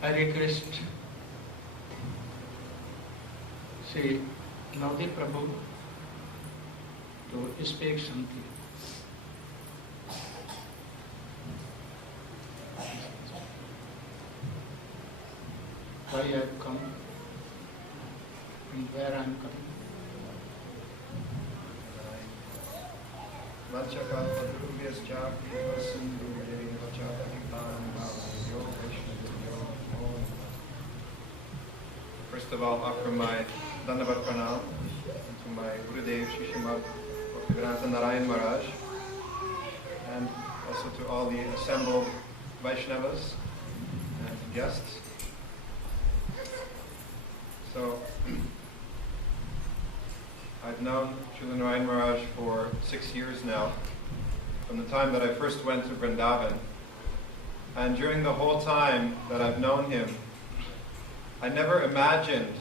I request Sri Navdeep Prabhu to speak something. Why I have come and where I am coming. First of all, offer my Dandavat Pranam to my Gurudeva Srila Bhaktivedanta Narayana Maharaj, and also to all the assembled Vaishnavas and guests. So, I've known Srila Narayana Maharaj for 6 years now, from the time that I first went to Vrindavan. And during the whole time that I've known him, I never imagined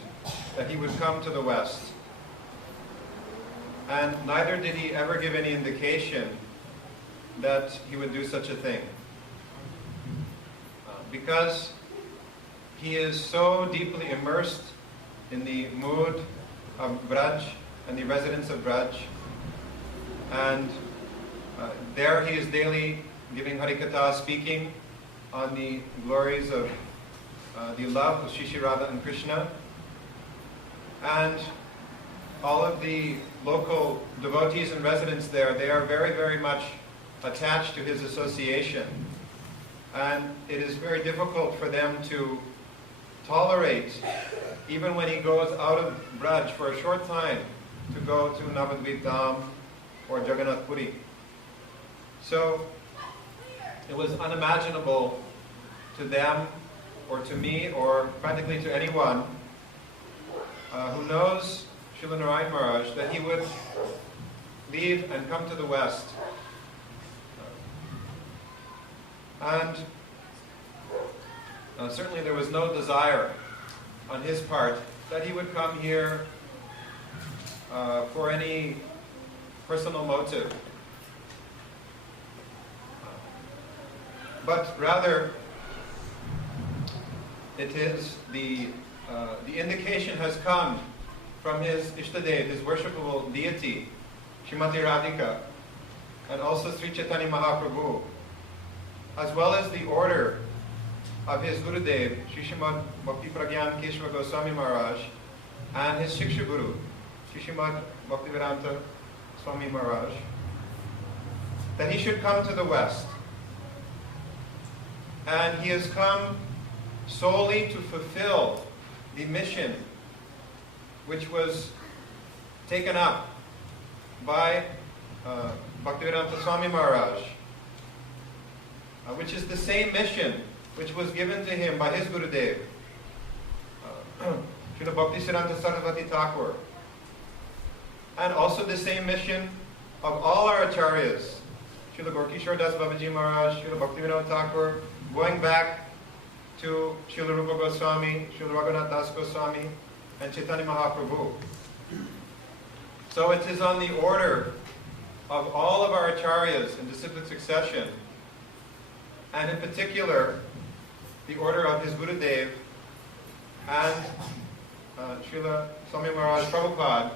that he would come to the West. And neither did he ever give any indication that he would do such a thing. Because he is so deeply immersed in the mood of Braj and the residents of Braj. And there he is daily giving Harikatha, speaking on the glories of the love of Shri Radha and Krishna. And all of the local devotees and residents there, they are very, very much attached to his association. And it is very difficult for them to tolerate, even when he goes out of Braj for a short time, to go to Navadvip Dham or Jagannath Puri. So it was unimaginable to them or to me or practically to anyone who knows Srila Narayana Maharaj that he would leave and come to the West. And certainly there was no desire on his part that he would come here for any personal motive. But rather, it is the indication has come from his Ishtadev, his worshipable deity, Srimati Radhika, and also Sri Chaitanya Mahaprabhu, as well as the order of his Gurudev, Sri Srimad Bhakti Pragyan Keshava Goswami Maharaj, and his Shiksha Guru, Sri Srimad Bhaktivedanta Swami Maharaj, that he should come to the West. And he has come solely to fulfill the mission which was taken up by Bhaktivedanta Swami Maharaj, which is the same mission which was given to him by his Gurudev, Srila Bhaktisiddhanta Saraswati Thakur, and also the same mission of all our acharyas, Srila Gaurkishore Das Babaji Maharaj, Srila Bhaktivinoda Thakur, going back to Srila Rupa Goswami, Srila Raghunath Das Goswami, and Chaitanya Mahaprabhu. So it is on the order of all of our acharyas in disciplic succession, and in particular, the order of his Gurudev and Srila Swami Maharaj Prabhupada,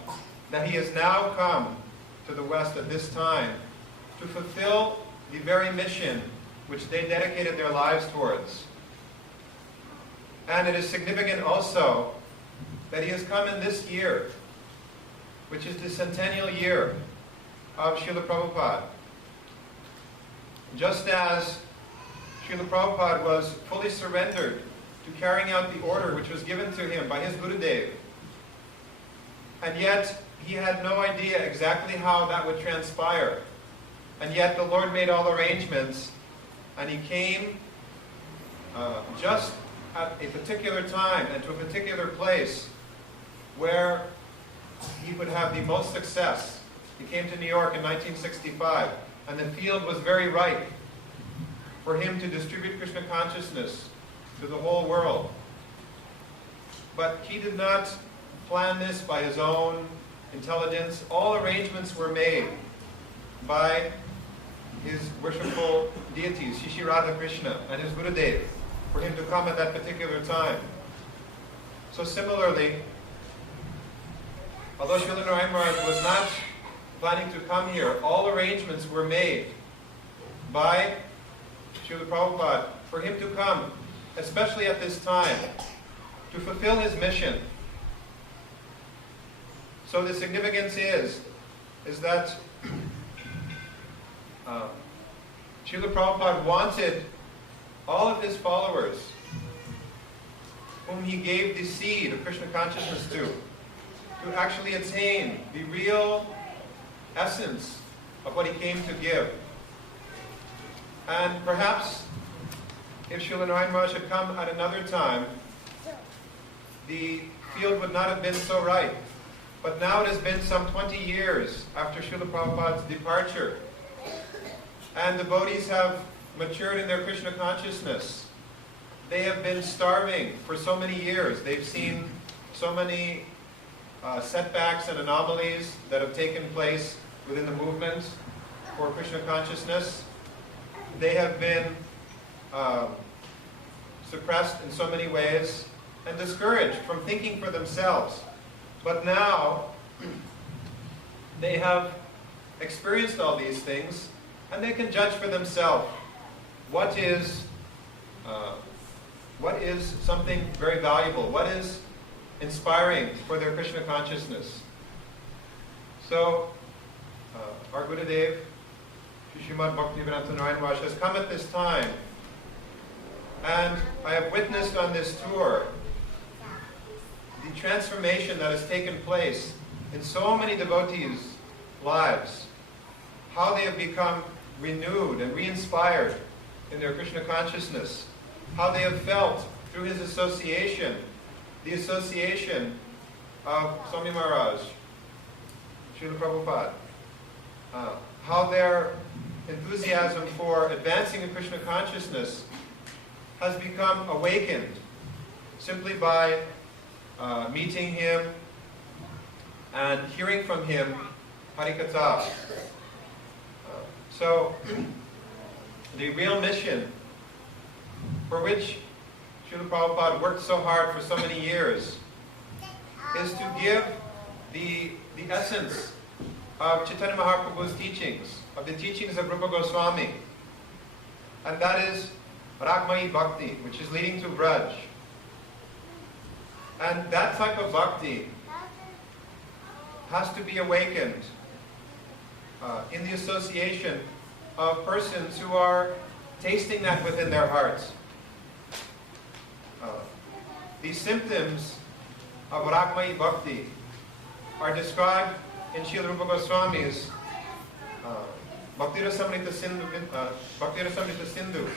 that he has now come to the West at this time to fulfill the very mission which they dedicated their lives towards. And it is significant also that he has come in this year, which is the centennial year of Srila Prabhupada. Just as Srila Prabhupada was fully surrendered to carrying out the order which was given to him by his Gurudev, and yet he had no idea exactly how that would transpire. And yet the Lord made all arrangements, and he came just at a particular time and to a particular place where he would have the most success. He came to New York in 1965, and the field was very ripe for him to distribute Krishna consciousness to the whole world. But he did not plan this by his own intelligence. All arrangements were made by his worshipful deities, Shri Radha Krishna and his Gurudev. for him to come at that particular time. So similarly, although Srila Narayana Maharaj was not planning to come here, all arrangements were made by Srila Prabhupada for him to come, especially at this time, to fulfill his mission. So the significance is that Srila Prabhupada wanted all of his followers, whom he gave the seed of Krishna consciousness to actually attain the real essence of what he came to give. And perhaps if Srila Narayana Maharaj had come at another time, the field would not have been so ripe. But now it has been some 20 years after Srila Prabhupada's departure, and the devotees have matured in their Krishna consciousness. They have been starving for so many years. They've seen so many setbacks and anomalies that have taken place within the movement for Krishna consciousness. They have been suppressed in so many ways and discouraged from thinking for themselves. But now they have experienced all these things, and they can judge for themselves what is something very valuable, what is inspiring for their Krishna consciousness. So our Gurudeva, Srimad Bhaktivedanta Narayana Maharaj, has come at this time, and I have witnessed on this tour the transformation that has taken place in so many devotees' lives, how they have become renewed and re-inspired in their Krishna consciousness, how they have felt through his association, the association of Swami Maharaj, Srila Prabhupada, how their enthusiasm for advancing in Krishna consciousness has become awakened simply by meeting him and hearing from him Harikatha. So the real mission for which Srila Prabhupada worked so hard for so many years is to give the essence of Chaitanya Mahaprabhu's teachings, of the teachings of Rupa Goswami, and that is Ragmayi Bhakti, which is leading to Braj. And that type of bhakti has to be awakened in the association of persons who are tasting that within their hearts. These symptoms of Ragmayi Bhakti are described in Srila Rupa Goswami's Bhakti Rasamrita Sindhu.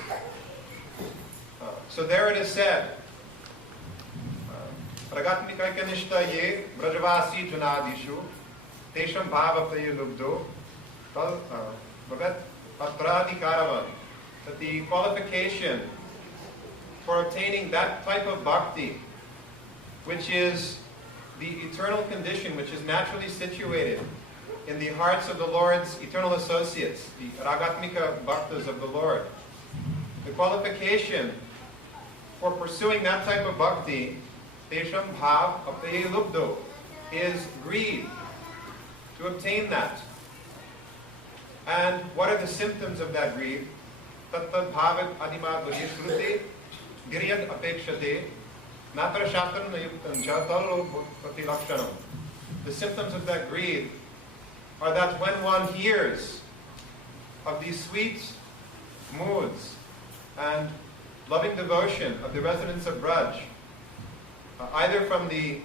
So there it is said, Ragatmikakanishta ye brajavasi junadishu tesham bhavapaye lubdo bhavat patradikaravan, that the qualification for obtaining that type of bhakti, which is the eternal condition, which is naturally situated in the hearts of the Lord's eternal associates, the Ragatmika Bhaktas of the Lord. The qualification for pursuing that type of bhakti, Tesham Bhav Apaye Lubdo, is greed, to obtain that. And what are the symptoms of that greed? Tattad Bhavat Adimad Vajishruti Giryad Apekshate Natra Shastram Nayuktam Jatalo Pati Lakshanam. The symptoms of that greed are that when one hears of these sweet moods and loving devotion of the residents of Braj, either from the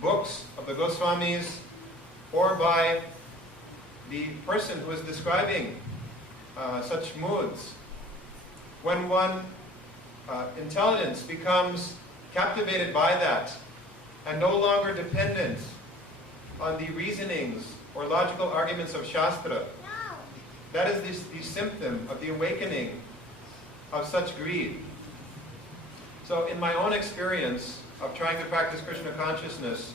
books of the Goswamis or by the person who is describing such moods, when one intelligence becomes captivated by that and no longer dependent on the reasonings or logical arguments of Shastra, that is the symptom of the awakening of such greed. So in my own experience of trying to practice Krishna consciousness,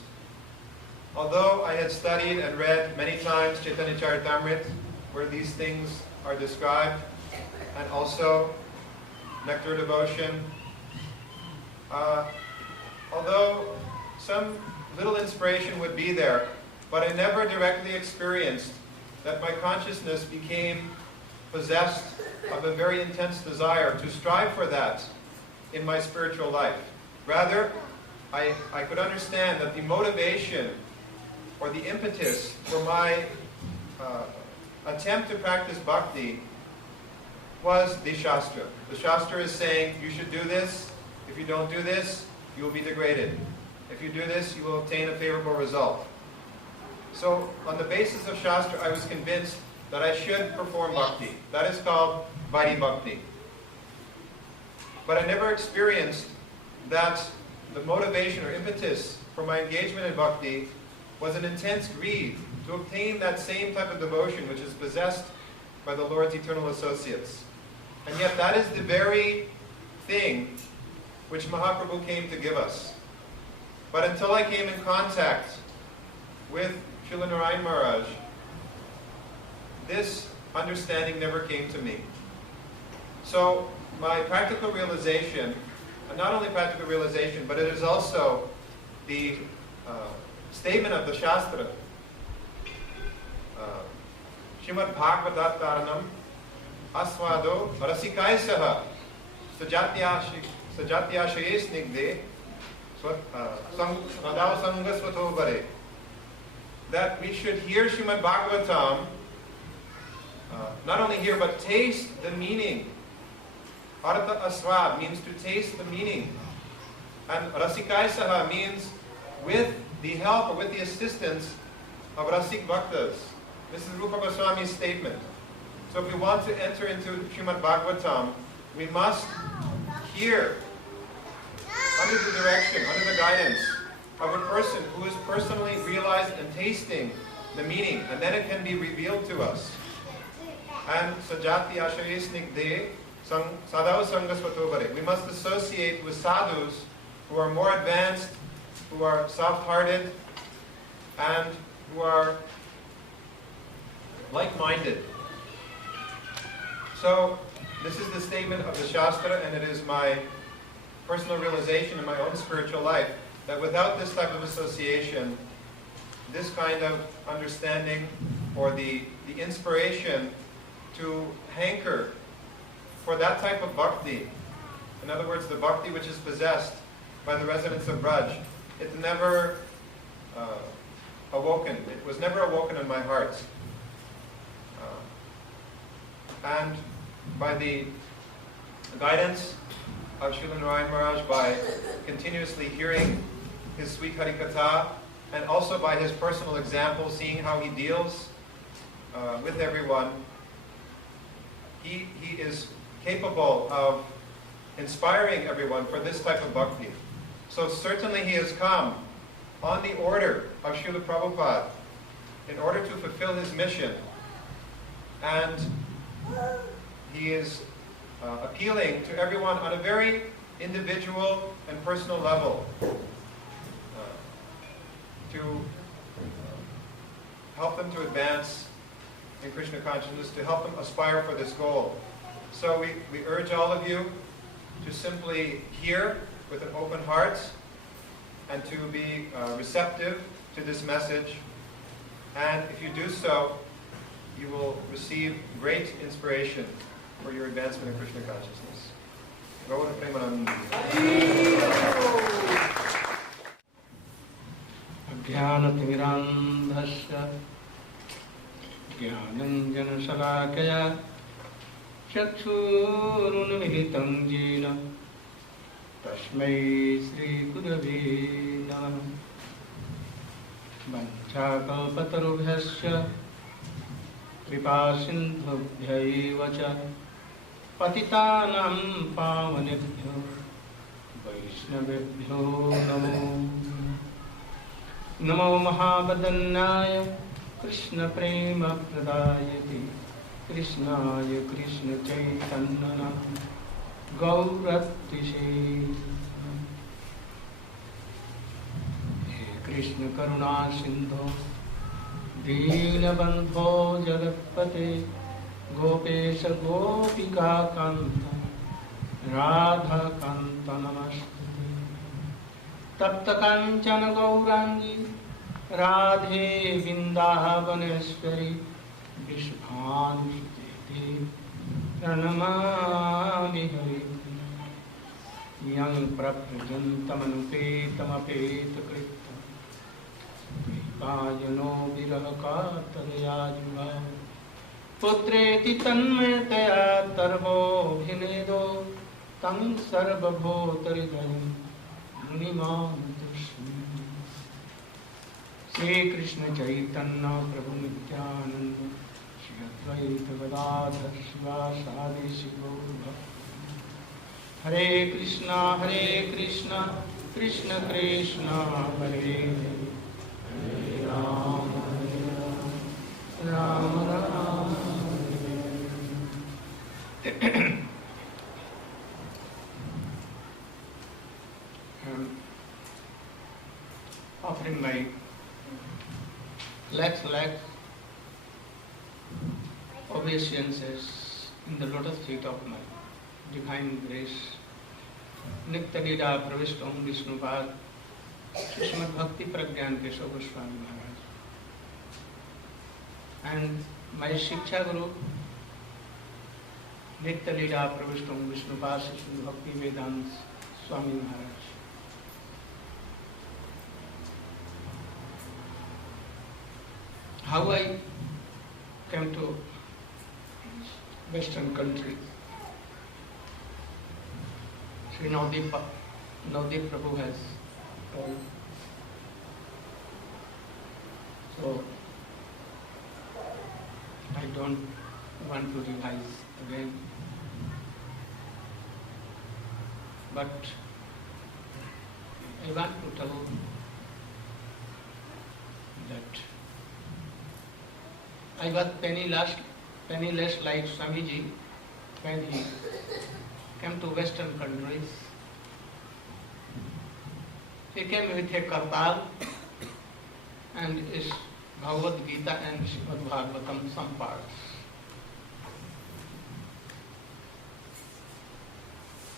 although I had studied and read many times Chaitanya Charitamrita, where these things are described, and also Nectar Devotion, although some little inspiration would be there, but I never directly experienced that my consciousness became possessed of a very intense desire to strive for that in my spiritual life. Rather, I could understand that the motivation or the impetus for my attempt to practice bhakti was the Shastra. The Shastra is saying, you should do this. If you don't do this, you will be degraded. If you do this, you will obtain a favorable result. So, on the basis of Shastra, I was convinced that I should perform bhakti. That is called Vaidhi Bhakti. But I never experienced that the motivation or impetus for my engagement in bhakti was an intense greed to obtain that same type of devotion which is possessed by the Lord's eternal associates. And yet that is the very thing which Mahaprabhu came to give us. But until I came in contact with Srila Narayana Maharaj, this understanding never came to me. So my practical realization, and not only practical realization, but it is also the statement of the Shastra. Srimad Bhagavatat Taranam Aswado Rasikaisaha Sajatyashaye Snigde Sadao Sangasvato Vare. That we should hear Srimad Bhagavatam, not only hear but taste the meaning. Artha Aswad means to taste the meaning. And Rasikaisaha means with the help or with the assistance of Rasik Bhaktas. This is Rupa Goswami's statement. So if we want to enter into Srimad Bhagavatam, we must hear under the direction, under the guidance of a person who is personally realized and tasting the meaning, and then it can be revealed to us. And Sajati Ashaye Snigde Sadao Sangasvatovare. We must associate with sadhus who are more advanced, who are soft-hearted, and who are like-minded. So, this is the statement of the Shastra, and it is my personal realization in my own spiritual life that without this type of association, this kind of understanding or the inspiration to hanker for that type of bhakti, in other words, the bhakti which is possessed by the residents of Braj, it never awoken. It was never awoken in my heart. And by the guidance of Srila Narayana Maharaj, by continuously hearing his sweet Hari Katha, and also by his personal example, seeing how he deals with everyone, he is capable of inspiring everyone for this type of bhakti. So certainly he has come on the order of Srila Prabhupada in order to fulfill his mission, and he is appealing to everyone on a very individual and personal level to help them to advance in Krishna consciousness, to help them aspire for this goal. So we urge all of you to simply hear with an open heart and to be receptive to this message. And if you do so, you will receive great inspiration for your advancement in Krishna consciousness. Gaura Premanand. Jnanatirandhasya Jnananjana Salakaya Chakshurunmilitam Jena Tasmai Sri Gurave Namah Vanchakalpatarubhyasya Kripasindhubhyaiva ca Patitanam pavanebhyo Vaishnavebhyo namo Namo Mahabadanyaya Krishna Prema Pradayati Krishnaya Krishna Chaitanya Gauratishe He Krishna Karuna Sindhu Deenabandho Jagatpate Gopesha Gopika Kanta Radha Kanta Namaste तप्त कांचन गौरांगी राधे वृंदावनेश्वरी विश्वानुसुते प्रणमामि हरि यं प्रव्रजन्तमनुपेतमपेतकृत्यं द्वैपायनो विरहकातरया जुहाव पुत्रेति तन्मयतया तर्वोऽभिनेदो तं सर्वभूतहृदयं मुनिमानतोऽस्मि। श्री कृष्ण चैतन्य प्रभु नित्यानंद श्री अद्वैत गदाधर शिवासादि शिवोर्भक्तवृंद। हरे कृष्णा कृष्ण कृष्ण हरे हरे, हरे Ram Ram Ram Hare Hare. Offering my lakhs obeisances in the lotus feet of my divine grace, Nitya Lila Pravishtam Vishnupad, Srimad Bhakti Pragyan Keshav Goswami Maharaj, and my Shiksha Guru, Nitya Lila Pravishtam Vishnupad Srimad Bhaktivedanta Swami Maharaj. How I came to Western country. Sri Navdeep Prabhu has told. So I don't want to revise again. But I want to tell that I was penniless like Swamiji when he came to Western countries. He came with a kartal and his Bhagavad Gita and Srimad Bhagavatam, some parts.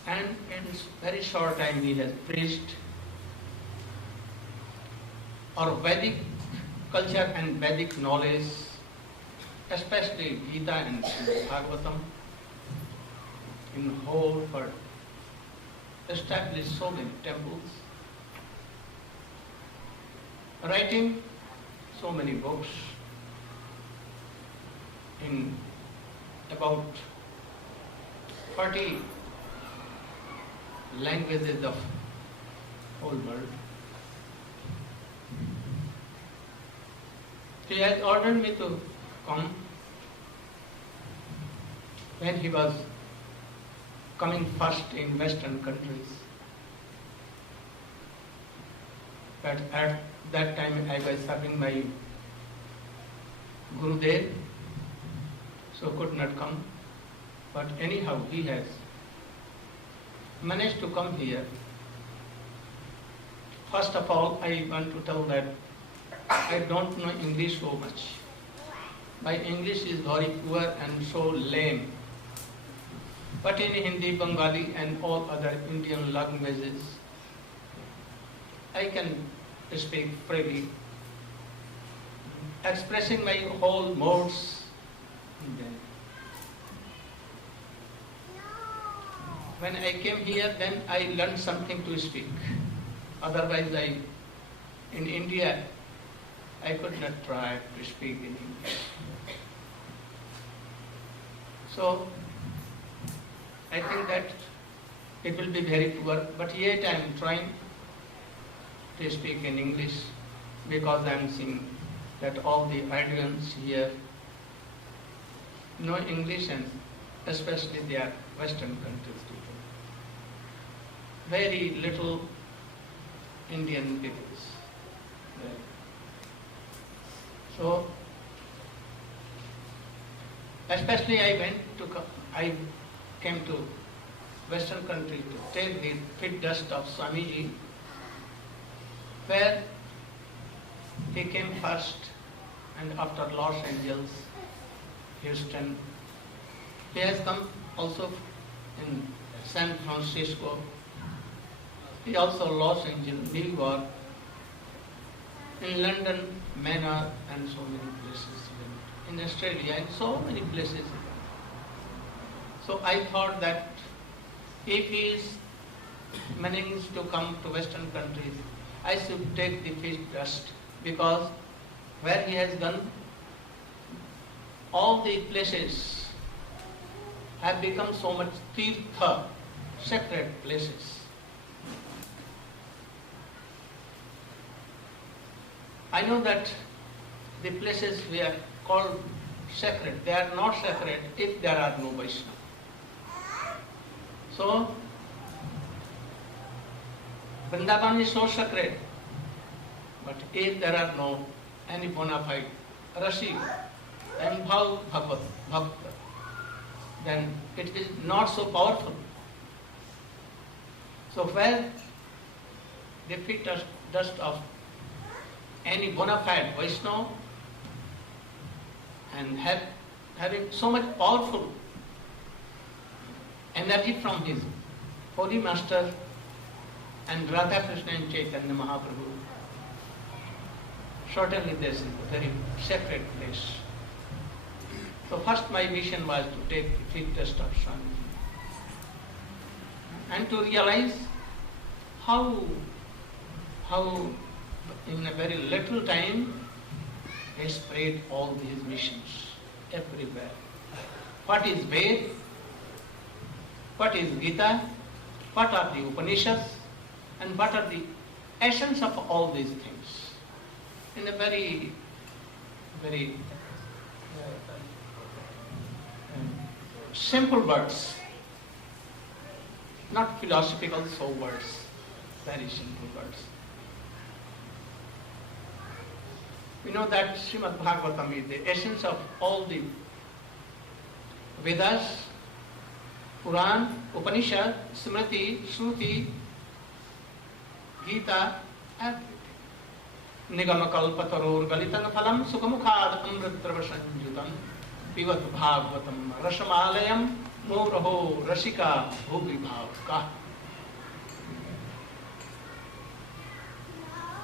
And in very short time he has preached our Vedic culture and Vedic knowledge, especially Gita and Bhagavatam, in whole world, established so many temples, writing so many books in about 40 languages of whole world. He has ordered me to come when he was coming first in Western countries. But at that time I was serving my Gurudeva, so could not come. But anyhow he has managed to come here. First of all, I want to tell that I don't know English so much. My English is very poor and so lame. But in Hindi, Bengali and all other Indian languages, I can speak freely, expressing my whole modes in them. When I came here, then I learned something to speak. Otherwise, in India, I could not try to speak in English. So, I think that it will be very poor, but yet I am trying to speak in English because I am seeing that all the audience here know English, and especially they are Western countries people. Very little Indian peoples there. So, especially I came to Western country to take the fit dust of Swamiji, where he came first, and after Los Angeles, Houston. He has come also in San Francisco, He also Los Angeles, New York, in London, Manor, and so many places. In Australia, and so many places. So I thought that if he is managing to come to Western countries, I should take the feet dust, because where he has gone, all the places have become so much tirtha, sacred places. I know that the places we are called sacred, they are not sacred if there are no Vaishnava. So, Vrindavan is so sacred, but if there are no any bona fide Rasi and Bhakta, then it is not so powerful. So where the feet dust of any bona fide Vaishnava and having so much powerful energy from his Holy Master and Radha Krishna and Chaitanya Mahaprabhu, certainly this is a very sacred place. So first my mission was to take the feet dust of Swamiji and to realize how in a very little time he spread all these missions everywhere. What is Ved? What is Gita? What are the Upanishads? And what are the essence of all these things? In a very, very simple words, not philosophical, so words, very simple words. We know that Srimad Bhagavatam is the essence of all the Vedas, Puran, Upanishad, Smriti, Shruti, Gita, everything. Nigamakalpataror galitan phalam sukhamukhad amritrava sanjutam pivat bhagavatam rasamalayam moraho rasika bhuvi bhavka.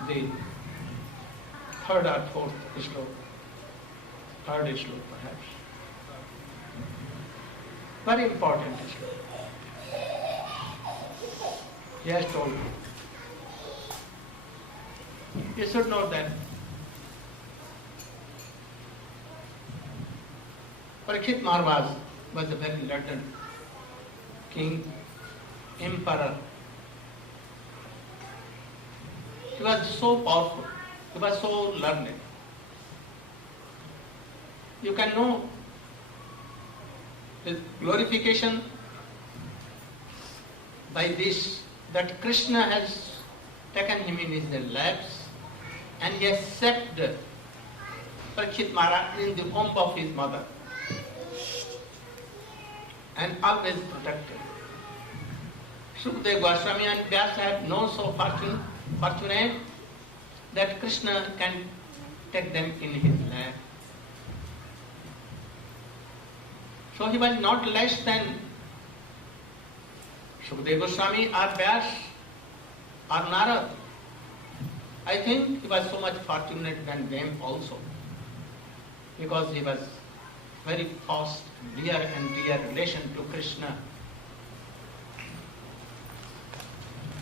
The third or fourth sloka, third sloka perhaps. Very important sloka. He has told you. You should know that Parikshit Maharaj was a very learned king, emperor. He was so powerful, he was so learned. You can know his glorification by this, that Krishna has taken him in his laps and he has set Parikshit Maharaj in the womb of his mother and always protected. Sukadeva Goswami and Vyasa have known so fortunate that Krishna can take them in his lap. So he was not less than Sukadeva Goswami or Vyasa or Narada. I think he was so much fortunate than them also, because he was very fast, near and dear relation to Krishna.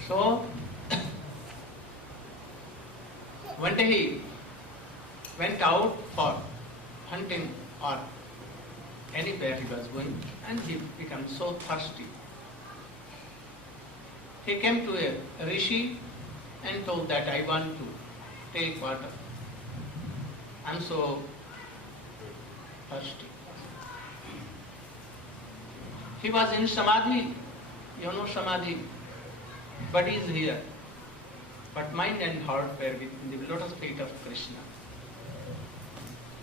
So, one day he went out for hunting or anywhere he was going, and he became so thirsty. He came to a rishi and told that I want to take water. I'm so thirsty. He was in Samadhi, you know Samadhi, body is here, but mind and heart were in the lotus feet of Krishna,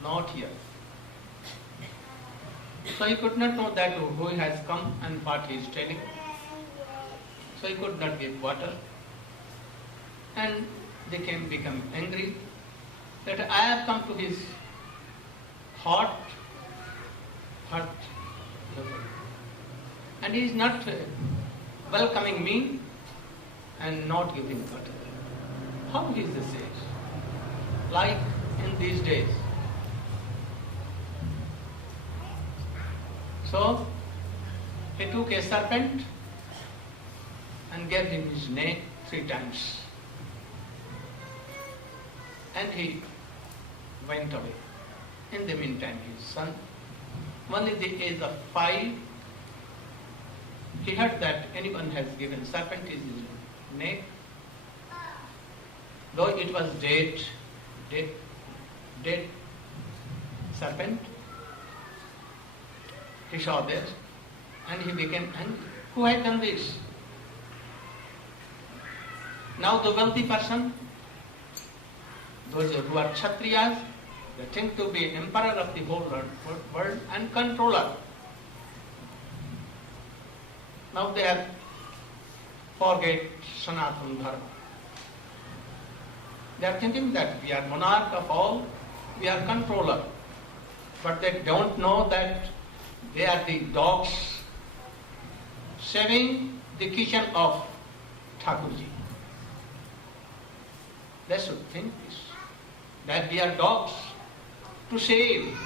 not here. So he could not know that who has come and what he is telling. So he could not give water. And they can become angry that I have come to his hot and he is not welcoming me. and not giving water. How is the sage? Like in these days. So he took a serpent and gave him his neck 3 times. And he went away. In the meantime, his son, only the age of 5, he heard that anyone has given serpent his neck, though it was dead serpent. He saw that and he became angry. Who had done this? Now the wealthy person, those who are Kshatriyas, they think to be emperor of the whole world and controller. Now they have forget Sanatana Dharma. They are thinking that we are monarch of all, we are controller. But they don't know that they are the dogs saving the kitchen of Thakurji. They should think this, that we are dogs to save.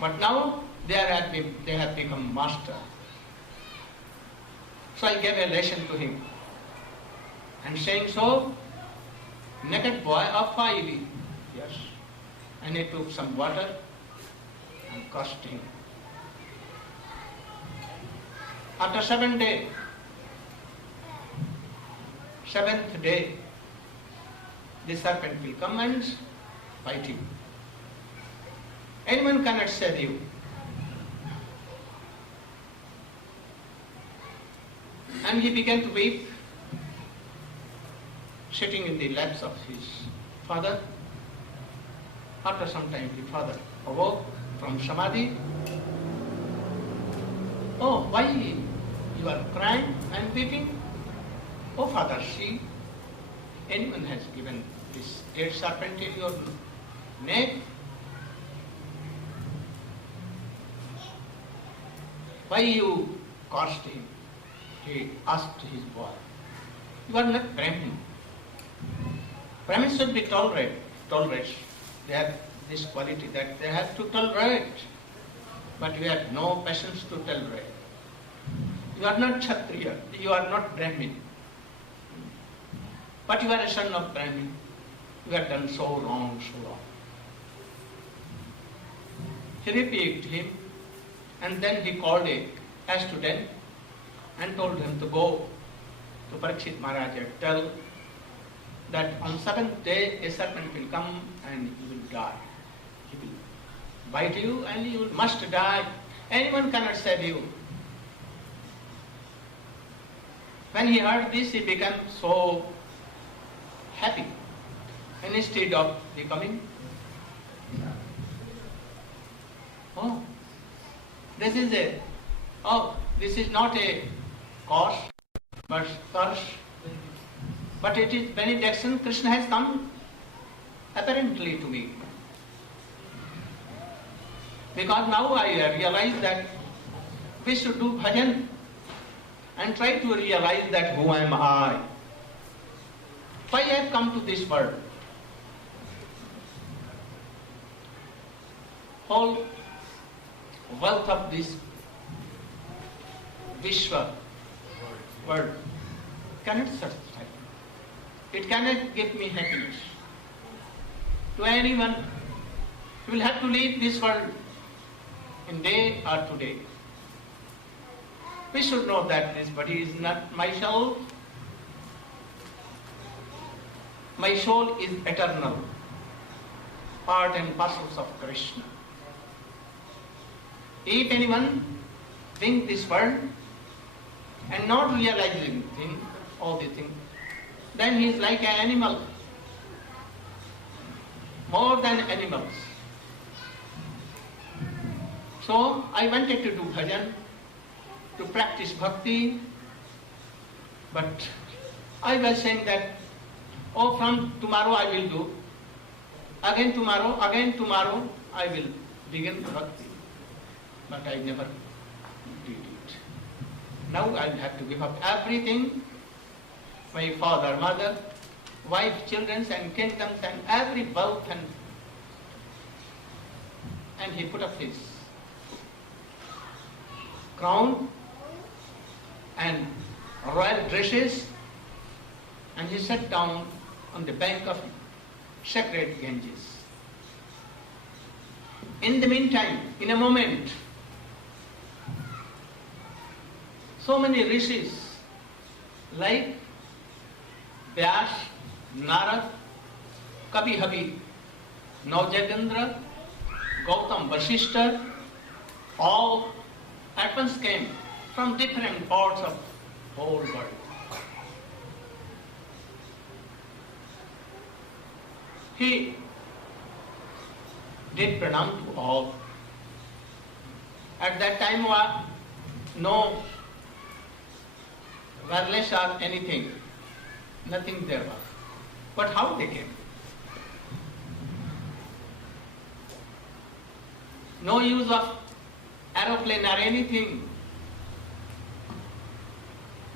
But now they have become master. So I gave a lesson to him. And saying so, naked boy of 5, yes. And he took some water and cast him. After 7 days, 7th day, the serpent will come and bite you. Anyone cannot save you. And he began to weep, sitting in the laps of his father. After some time, the father awoke from samadhi. Oh, why you are crying and weeping? Oh, father, see, anyone has given this dead serpent in your neck. Why you caused him? He asked his boy. You are not Brahmin. Brahmins should be tolerate. They have this quality that they have to tolerate. But you have no patience to tolerate. You are not Kshatriya. You are not Brahmin. But you are a son of Brahmin. You have done so wrong, so wrong. He rebuked him, and then he called a student and told him to go to Parikshit Maharaja, tell that on 7th day a serpent will come and you will die. He will bite you and you must die. Anyone cannot save you. When he heard this, he became so happy. And instead of becoming, this is not a cause, but curse. But it is benediction. Krishna has come apparently to me. Because now I realize that we should do bhajan and try to realize that who am I? Why I have come to this world? Whole wealth of this Vishwa world cannot satisfy me. It cannot give me happiness. To anyone, you will have to leave this world in day or today. We should know that this body is not myself. My soul is eternal, part and parcels of Krishna. If anyone thinks this world and not realizing all the things, then he is like an animal, more than animals. So I wanted to do bhajan, to practice bhakti, but I was saying that, from tomorrow I will do, again tomorrow I will begin bhakti. But I never did it. Now I have to give up everything my father, mother, wife, children and kingdoms and every wealth and he put up his crown and royal dresses and he sat down on the bank of sacred Ganges. In the meantime, in a moment, so many rishis like Vyas, Narad, Kabi-Habi, Naujagendra, Gautam Vasishta, all at once came from different parts of the whole world. He did pranam to all. At that time was no wireless or anything, nothing there was. But how they came? No use of aeroplane or anything.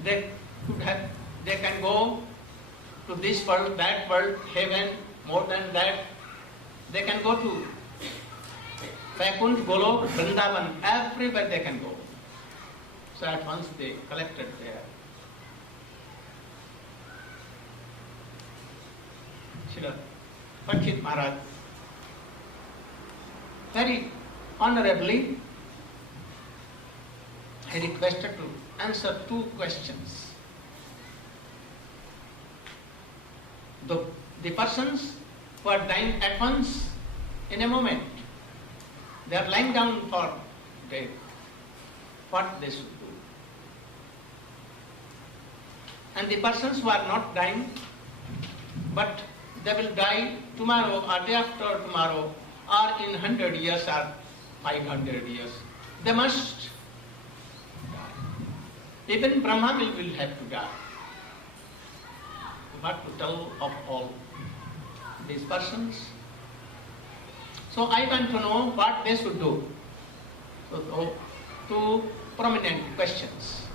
They can go to this world, that world, heaven, more than that. They can go to Vaikuntha, Golok, Vrindavan, everywhere they can go. So at once they collected there. Srila Parikshit Maharaj very honorably he requested to answer 2 questions. The persons who are dying at once in a moment, they are lying down for death, what they should do. And the persons who are not dying, but they will die tomorrow or day after tomorrow or in 100 years or 500 years. They must die. Even Brahma will have to die. What to tell of all these persons? So I want to know what they should do. So 2 prominent questions.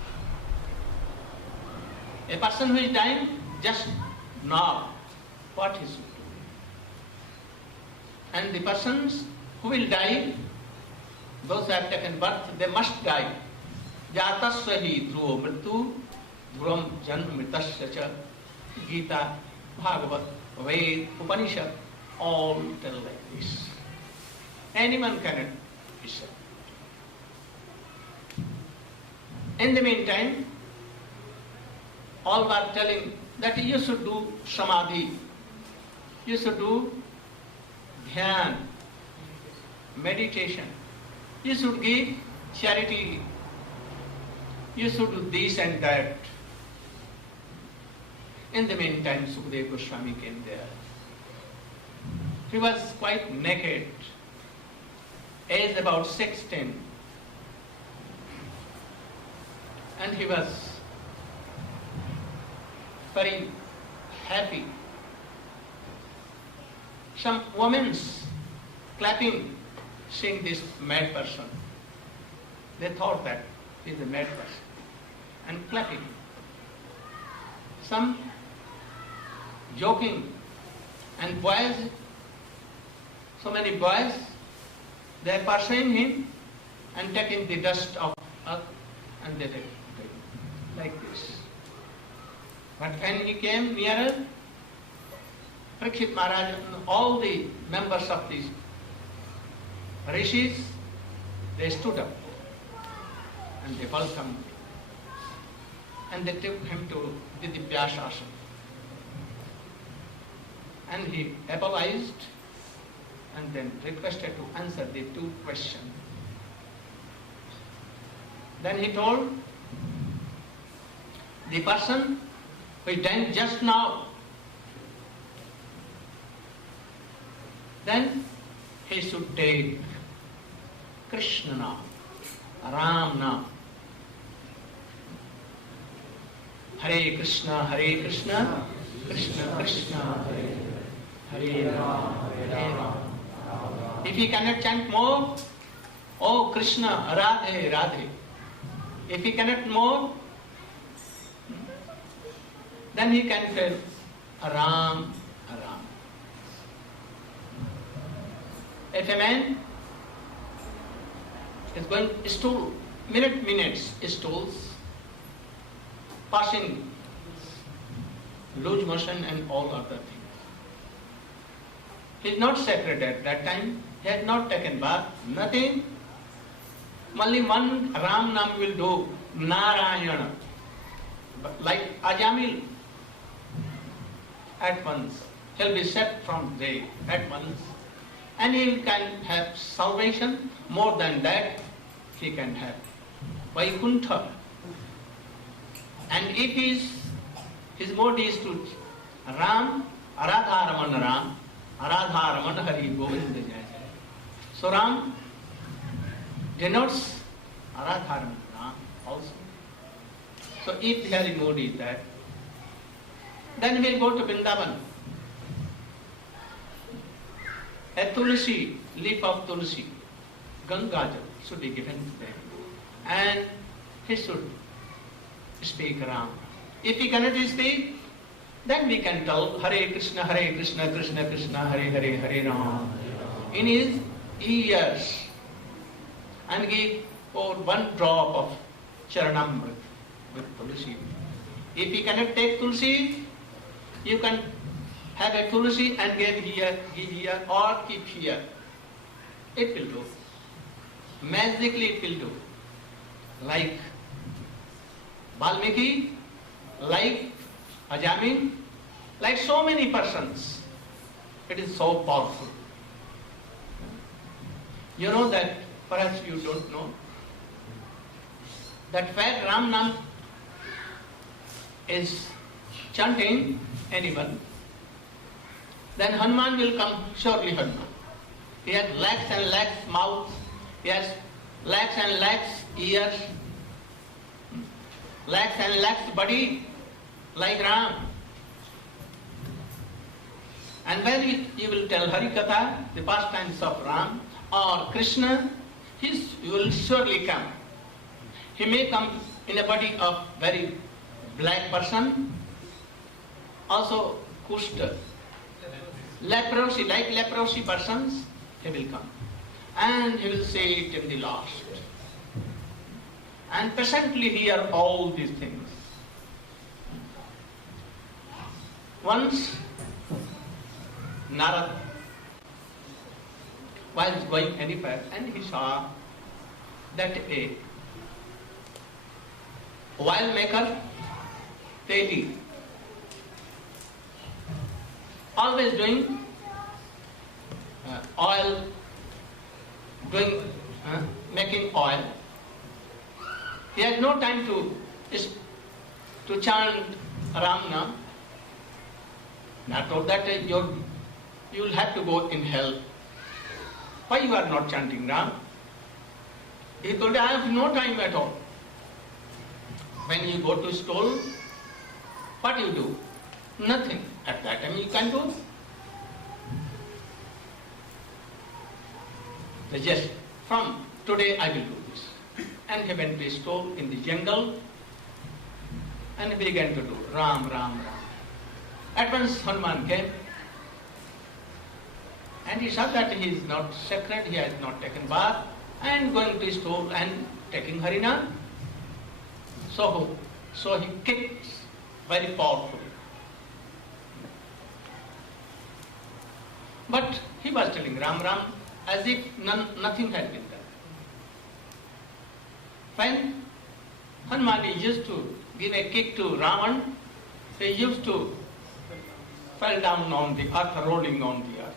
A person who is dying, just now what he should do. And the persons who will die, those who have taken birth, they must die. Jatasya hi dhruvo mrityu, dhruvam janmritasya cha. Gita, Bhagavad, Ved, Upanishad, all tell like this. Anyone can listen. In the meantime, all were telling that you should do samadhi, you should do dhyan, meditation, you should give charity, you should do this and that. In the meantime, Sukadeva Goswami came there. He was quite naked, aged about 16, and he was very happy. Some women clapping, seeing this mad person. They thought that he is a mad person, and clapping. Some joking, and boys, so many boys, they are pursuing him and taking the dust of earth and they take like this. But when he came nearer, Parikshit Maharaj and all the members of these rishis, they stood up and they welcomed and they took him to the Divyasasana. And he apologized and then requested to answer the 2 questions. Then he told, the person who died just now, then he should take Krishna now, Ram now. Hare Krishna, Krishna Krishna, Hare Ram, Hare Ram. If he cannot chant more, oh Krishna, Radhe, Radhe. If he cannot more, then he can tell Ram, Ram. If a man is going stool, minutes, stools, passing, loose motion and all other things. He is not sacred at that time. He has not taken bath, nothing. Only one Ram Nam will do, Narayana. But like Ajamil, at once. He'll be set from there at once. And he can have salvation. More than that, he can have Vaikuntha. And if his mode is to Ram, Aradha Raman Ram, Aradha Raman Hari Govinda Jai. So Ram denotes Aradha Raman Ram also. So if their mode is that, then we'll go to Vrindavan. A tulsi, leaf of tulsi, Ganga Jal should be given to them. And he should speak Ram. If he cannot speak, then we can tell Hare Krishna, Krishna Krishna, Hare Hare, Hare Ram in his ears and give for one drop of Charanamrit with tulsi. If he cannot take tulsi, you can have a tulsi and give here or keep here. It will do. Magically it will do. Like Valmiki, like Ajamin, like so many persons. It is so powerful. You know that, perhaps you don't know, that where Ram Nam is chanting anyone, then Hanuman will come, surely Hanuman. He has lakhs and lakhs mouths, he has lakhs and lakhs ears, lakhs and lakhs body, like Ram. And when you will tell Harikatha, the pastimes of Ram or Krishna, you will surely come. He may come in a body of very black person, also kushta, leprosy, like leprosy persons, he will come. And he will say it in the last. And patiently hear all these things. Once, Narad, while going anywhere, and he saw that a oil maker, Teli, always doing oil, making oil. He had no time to chant Ram Nam. Not told that you will have to go in hell. Why you are not chanting Ram? He told, I have no time at all. When you go to school, what do you do? Nothing. At that time you can do. So yes, from today I will do this. And he went to school in the jungle and he began to do Ram, Ram, Ram. At once Hanuman came and he saw that he is not sacred, he has not taken bath and going to school and taking Harinam. So he kicked very powerfully. But he was telling Ram Ram as if nothing had been done. When Hanuman used to give a kick to Ravan, he used to fall down on the earth, rolling on the earth,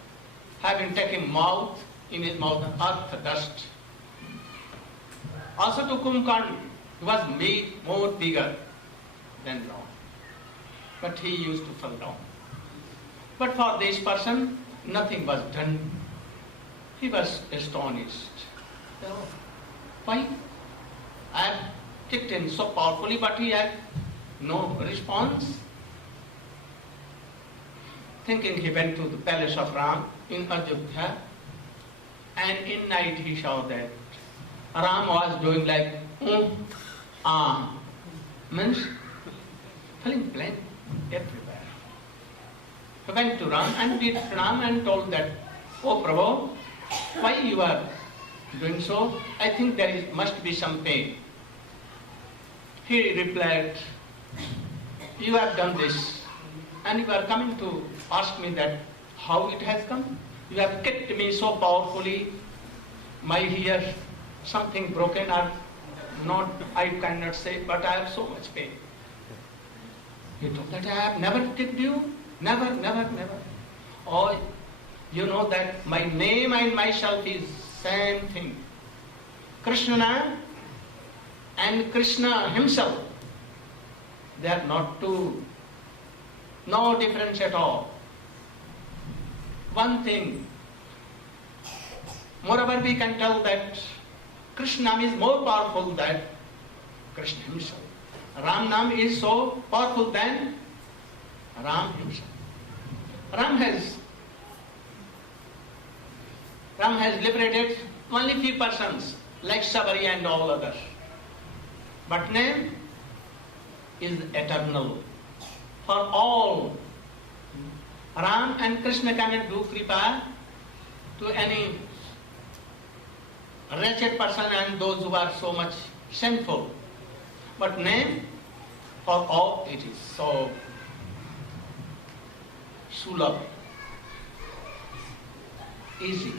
having taken mouth, in his mouth earth, dust. Also to Kumbhakarna, he was more bigger than Ram, but he used to fall down. But for this person, nothing was done. He was astonished. Why? I have kicked him so powerfully, but he had no response. Thinking, he went to the palace of Ram in Ajodhya, and in night he saw that Ram was doing like means feeling everywhere. He went to Ram and did Ram and told that, "Oh Prabhu, why you are doing so? I think must be some pain." He replied, "You have done this and you are coming to ask me that how it has come? You have kept me so powerfully, my ear, something broken or not, I cannot say, but I have so much pain." He told that, "I have never kicked you, never, never, never. Oh, you know that my name and myself is same thing. Krishna and Krishna himself, they are not two, no difference at all. One thing, moreover we can tell that Krishna is more powerful than Krishna himself. Ram Nam is so powerful than Ram himself. Ram has liberated only few persons like Sabari and all others. But name is eternal for all. Ram and Krishna cannot do kripa to any wretched person and those who are so much sinful. But name for all it is so sulabh, easy.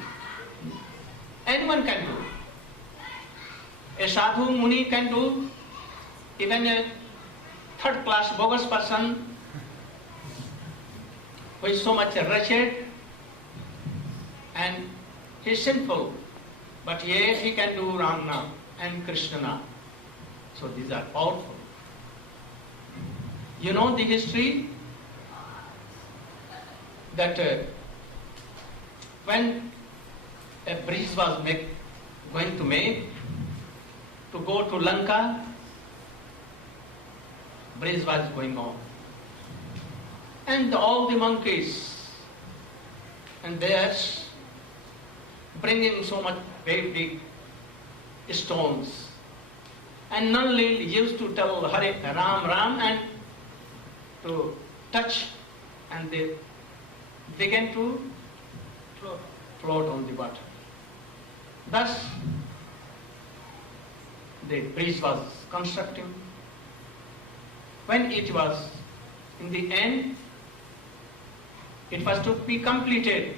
Anyone can do. A sadhu muni can do. Even a third class bogus person who is so much wretched and he is sinful, but yet he can do Ram Nam and Krishna Nam. So these are powerful. You know the history that when a breeze was going to make to go to Lanka, breeze was going on. And all the monkeys and bears bringing so much very big stones. And Nalil used to tell Hare Ram Ram and to touch, and they began to float on the water. Thus, the bridge was constructing. When it was in the end, it was to be completed.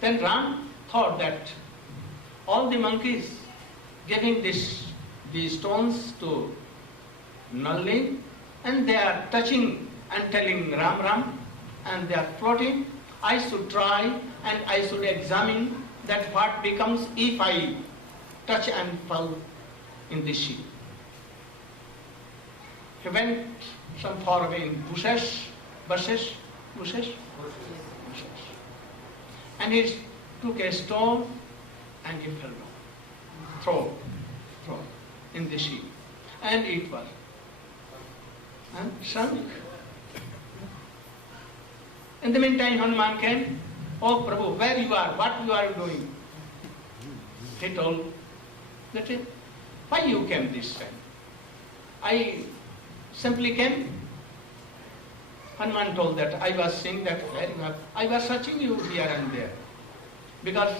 Then Ram thought that all the monkeys giving these stones to Nalli, and they are touching and telling Ram Ram, and they are floating. I should try and I should examine that what becomes if I touch and fall in the sea. He went some far away in bushes, and he took a stone and he fell down, throw in the sea, and it was sunk. In the meantime, Hanuman came. "Oh Prabhu, where you are? What you are doing?" He told that, "Why you came this time?" "I simply came." Hanuman told that, "I was seeing that where you are. I was searching you here and there, because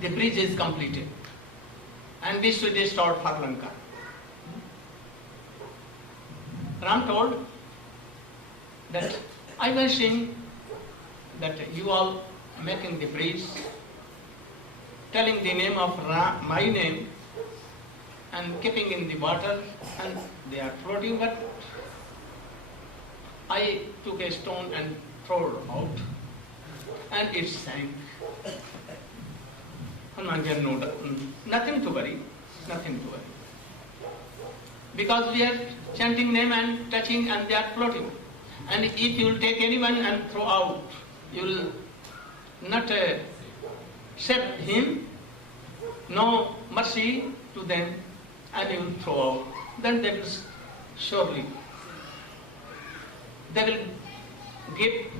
the bridge is completed and we should start for Lanka." Ram told that, "I was seeing that you all making the bridge, telling the name of my name and keeping in the water, and they are floating, but I took a stone and threw it out and it sank." Hanuman said, "No, nothing to worry, nothing to worry. Because we are chanting name and touching and they are floating. And if you will take anyone and throw out, you will not accept him, no mercy to them, and you will throw out. Then they will surely, they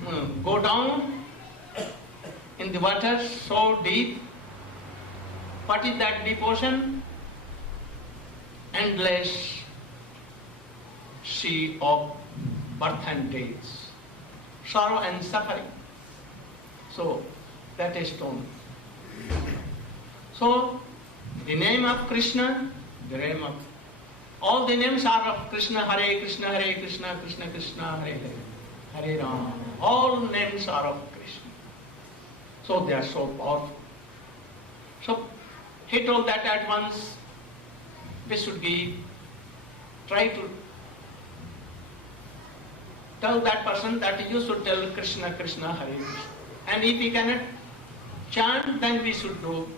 will go down in the water so deep. What is that deep ocean? Endless sea of birth and death, sorrow and suffering. So that is stone. So the name of Krishna, the name of all the names are of Krishna, Hare Krishna, Hare Krishna, Krishna Krishna, Hare Hare, Hare Rama. All names are of Krishna. So they are so powerful. So he told that at once we should try to tell that person that you should tell Krishna, Krishna, Hare Krishna. And if he cannot chant, then we should do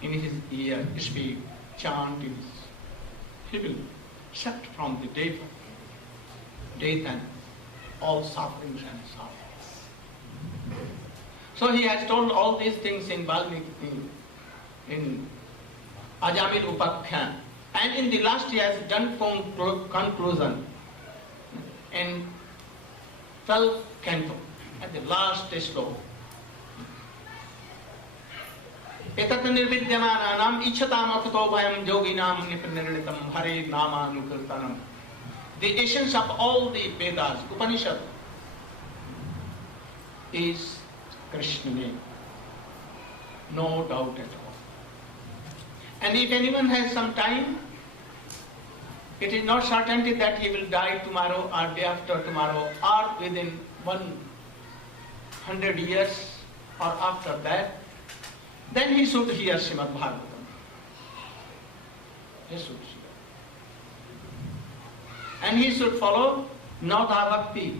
in his ear, speak, chant in his. He will accept from the death and all sufferings and sorrows. So he has told all these things in Valmiki, in Ajamil Upakhyan. And in the last he has done conclusion in 12th canto, at the last sloka. एतत् निर्विद्यमानानाम् इच्छतामकुतो वयं योगिनां निपनिर्णितं हरे नामानुकीर्तनम्. The essence of all the Vedas, Upanishad, is Krishna name. No doubt at all. And if anyone has some time, it is not certainty that he will die tomorrow or day after tomorrow or within 100 years or after that, then he should hear Srimad Bhagavatam. He should hear. And he should follow Navdha Bhakti.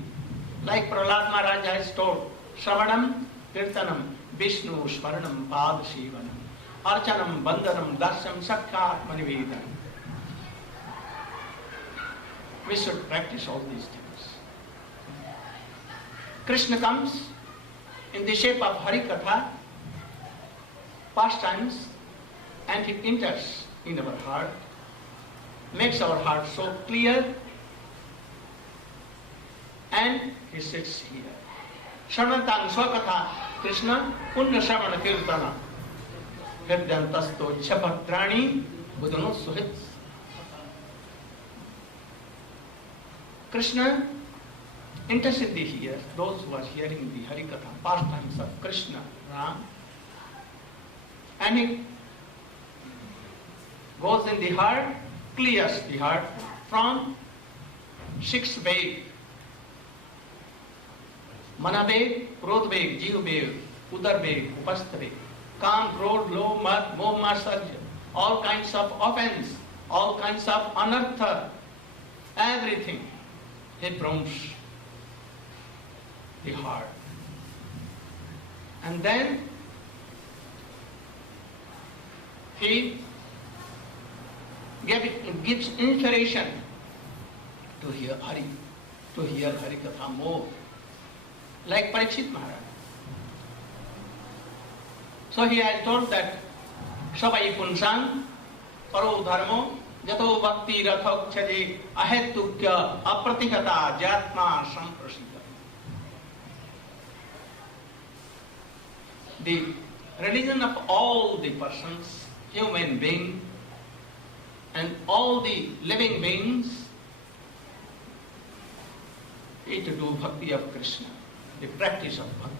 Like Prahlad Maharaja has told, Shravanam, Kirtanam, Vishnu, Smaranam, Pad Shivanam, Archanam, Bandanam, Darsam, Sakha, Atmanivedanam. We should practice all these things. Krishna comes in the shape of Harikatha, pastimes, and he enters in our heart, makes our heart so clear, and he sits here. Shranatang Swakatha Krishna Punya Shravana Kirtana Hridyantasto Chabhadrani Budano Suhits. Krishna enters in the ear, those who are hearing the Harikatha, pastimes of Krishna, Ram, and he goes in the heart, clears the heart from 6 Ved. Mana Ved, Krodh Ved, Jeev Ved, Udar Ved, Upasth Ved, Kam, Krodh, Lobh, Mad, Moh, Matsarya, all kinds of offense, all kinds of anartha, everything. He prompts the heart. And then he gives inspiration to hear Hari, to hear Harikatha more, like Parikshit Maharaj. So he has told that Sabai Punsang Paro Dharmo Jato Bhakti Rathokchaji Ahetukya Apratikata Jatma Samprasita. The religion of all the persons, human being, and all the living beings, is to do bhakti of Krishna, the practice of bhakti.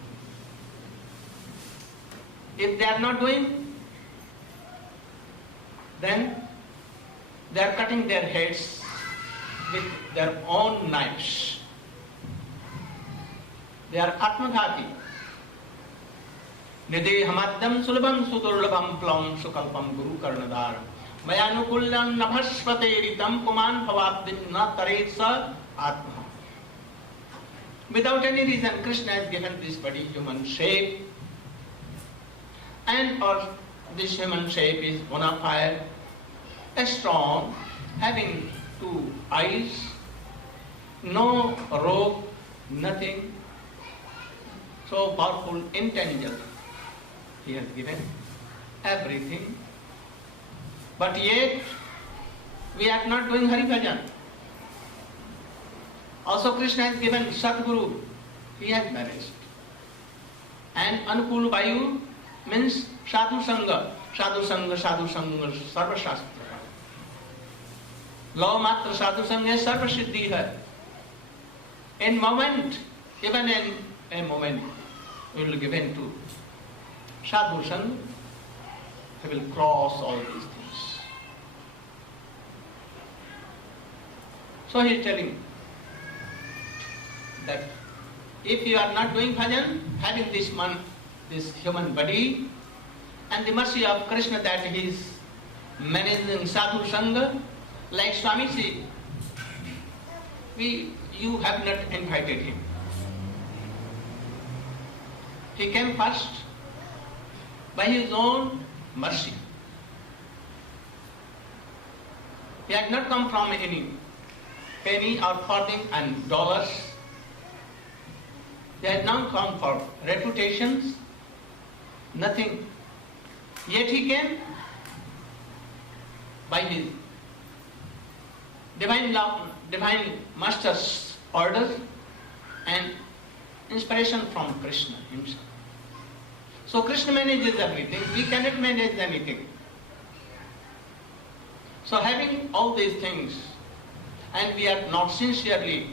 If they are not doing, then they are cutting their heads with their own knives. They are atmaghati. Nidehamadyam sulabam sudurlabam plam sukalpam guru karnadaram mayanukullam nabhasvate puman bhavabdin na taretsa atma. Without any reason, Krishna has given this body human shape, and this human shape is bona fide, strong, having 2 eyes, no robe, nothing, so powerful, intangible. He has given everything, but yet we are not doing Hari Bhajan. Also Krishna has given Satguru, he has managed. And Anukul Vayu means Sadhu Sangha, Sadhu Sangha, Sadhu Sangha, Sarva Shastra. Law matra sadhu sangha sarva siddhi hai. In moment, even in a moment, we will give in to sadhu sangha, he will cross all these things. So he is telling that if you are not doing bhajan, having this human body, and the mercy of Krishna that he is managing sadhu sangha, like Swamiji, you have not invited him. He came first by his own mercy. He had not come from any penny or farthing and dollars. He had not come for reputations, nothing. Yet he came by his divine master's orders and inspiration from Krishna himself. So Krishna manages everything. We cannot manage anything. So having all these things, and we are not sincerely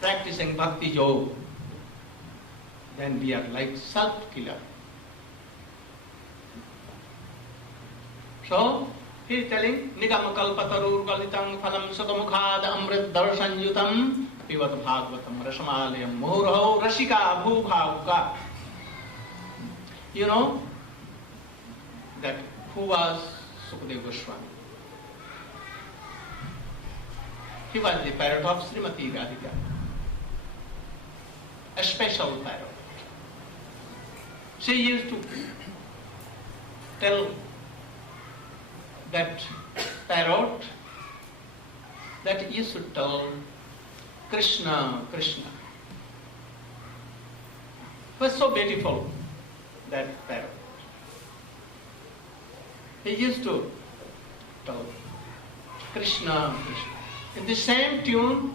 practicing bhakti yoga, then we are like self-killer. So he is telling, Nigam kalpatarur galitang phalam satamukhad amrit darsanyutam pivat bhagavatam rasamalayam muhurho rasika bhubhavuka. You know that who was Sukadeva Goswami? He was the parrot of Srimati Radhika, a special parrot. She used to tell that parrot that you should tell Krishna, Krishna. It was so beautiful, that parrot. He used to tell Krishna, Krishna, in the same tune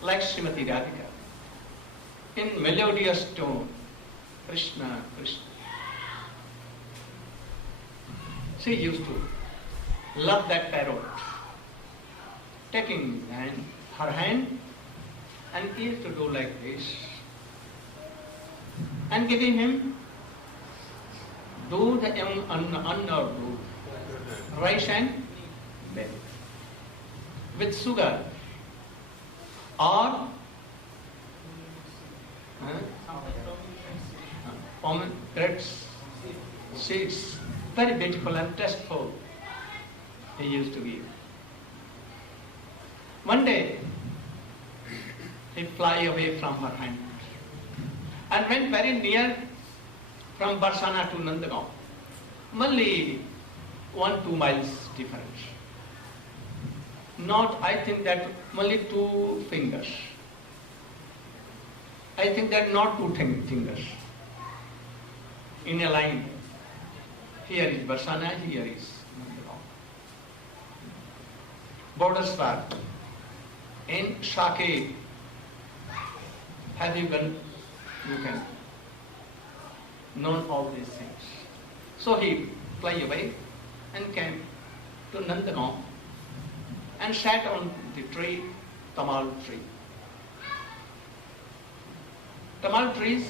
like Srimati Radhika, in melodious tone, Krishna, Krishna. She used to love that parrot, taking his hand, her hand, and he used to do like this, and giving him doodh or doodh, rice and milk, with sugar or pomegranates, seeds, very beautiful and tasteful he used to give. One day he fly away from her hand and went very near from Barsana to Nandagaon, only 1-2 miles difference. Not, I think that only 2 fingers. I think that not 2 fingers. In a line. Here is Barsana, here is Nandagaon. Borders were in Shake. Have you can known all these things. So he fly away and came to Nandagaon and sat on the tree, Tamal tree. Tamal trees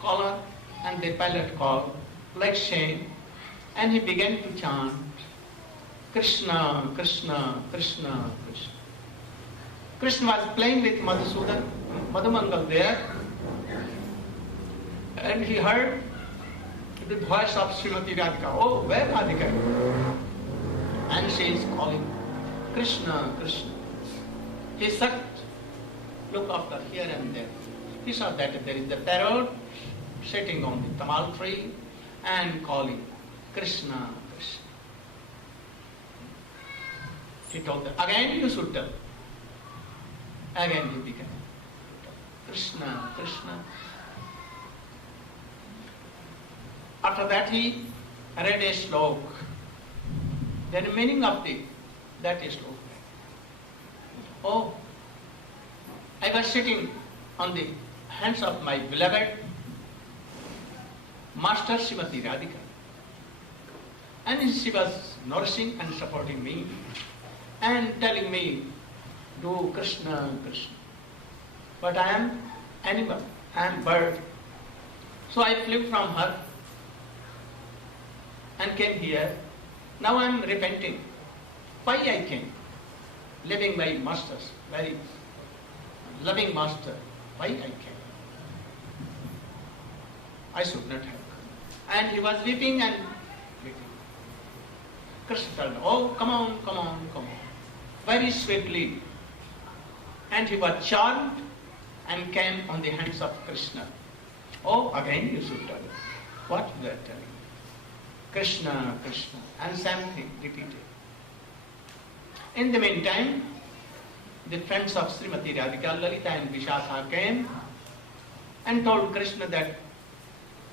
collar and the pallet call like Shane, and he began to chant Krishna, Krishna, Krishna, Krishna. Krishna was playing with Madhusudan, Madhumangal there, and he heard the voice of Srimati Radhika. Oh, where Radhika? And she is calling Krishna, Krishna. He sat, look after here and there. He saw that there is a parrot sitting on the tamal tree and calling Krishna, Krishna. He told them, again you should tell. Again he began, Krishna, Krishna. After that he read a slok. The meaning of that slok. Oh, I was sitting on the hands of my beloved Master Srimati Radhika, and she was nourishing and supporting me. and telling me, do Krishna, Krishna. But I am animal, I am bird. So I flew from her and came here. Now I am repenting. Why I came? Living by masters, very loving master. Why I came? I should not have come. And he was weeping and weeping. Krishna told, oh, come on, come on, come on. Very sweetly. And he was charmed and came on the hands of Krishna. Oh, again you should tell. What you are telling? Krishna, Krishna. And same thing repeated. In the meantime, the friends of Srimati Radhika, Lalita and Vishakha came and told Krishna that,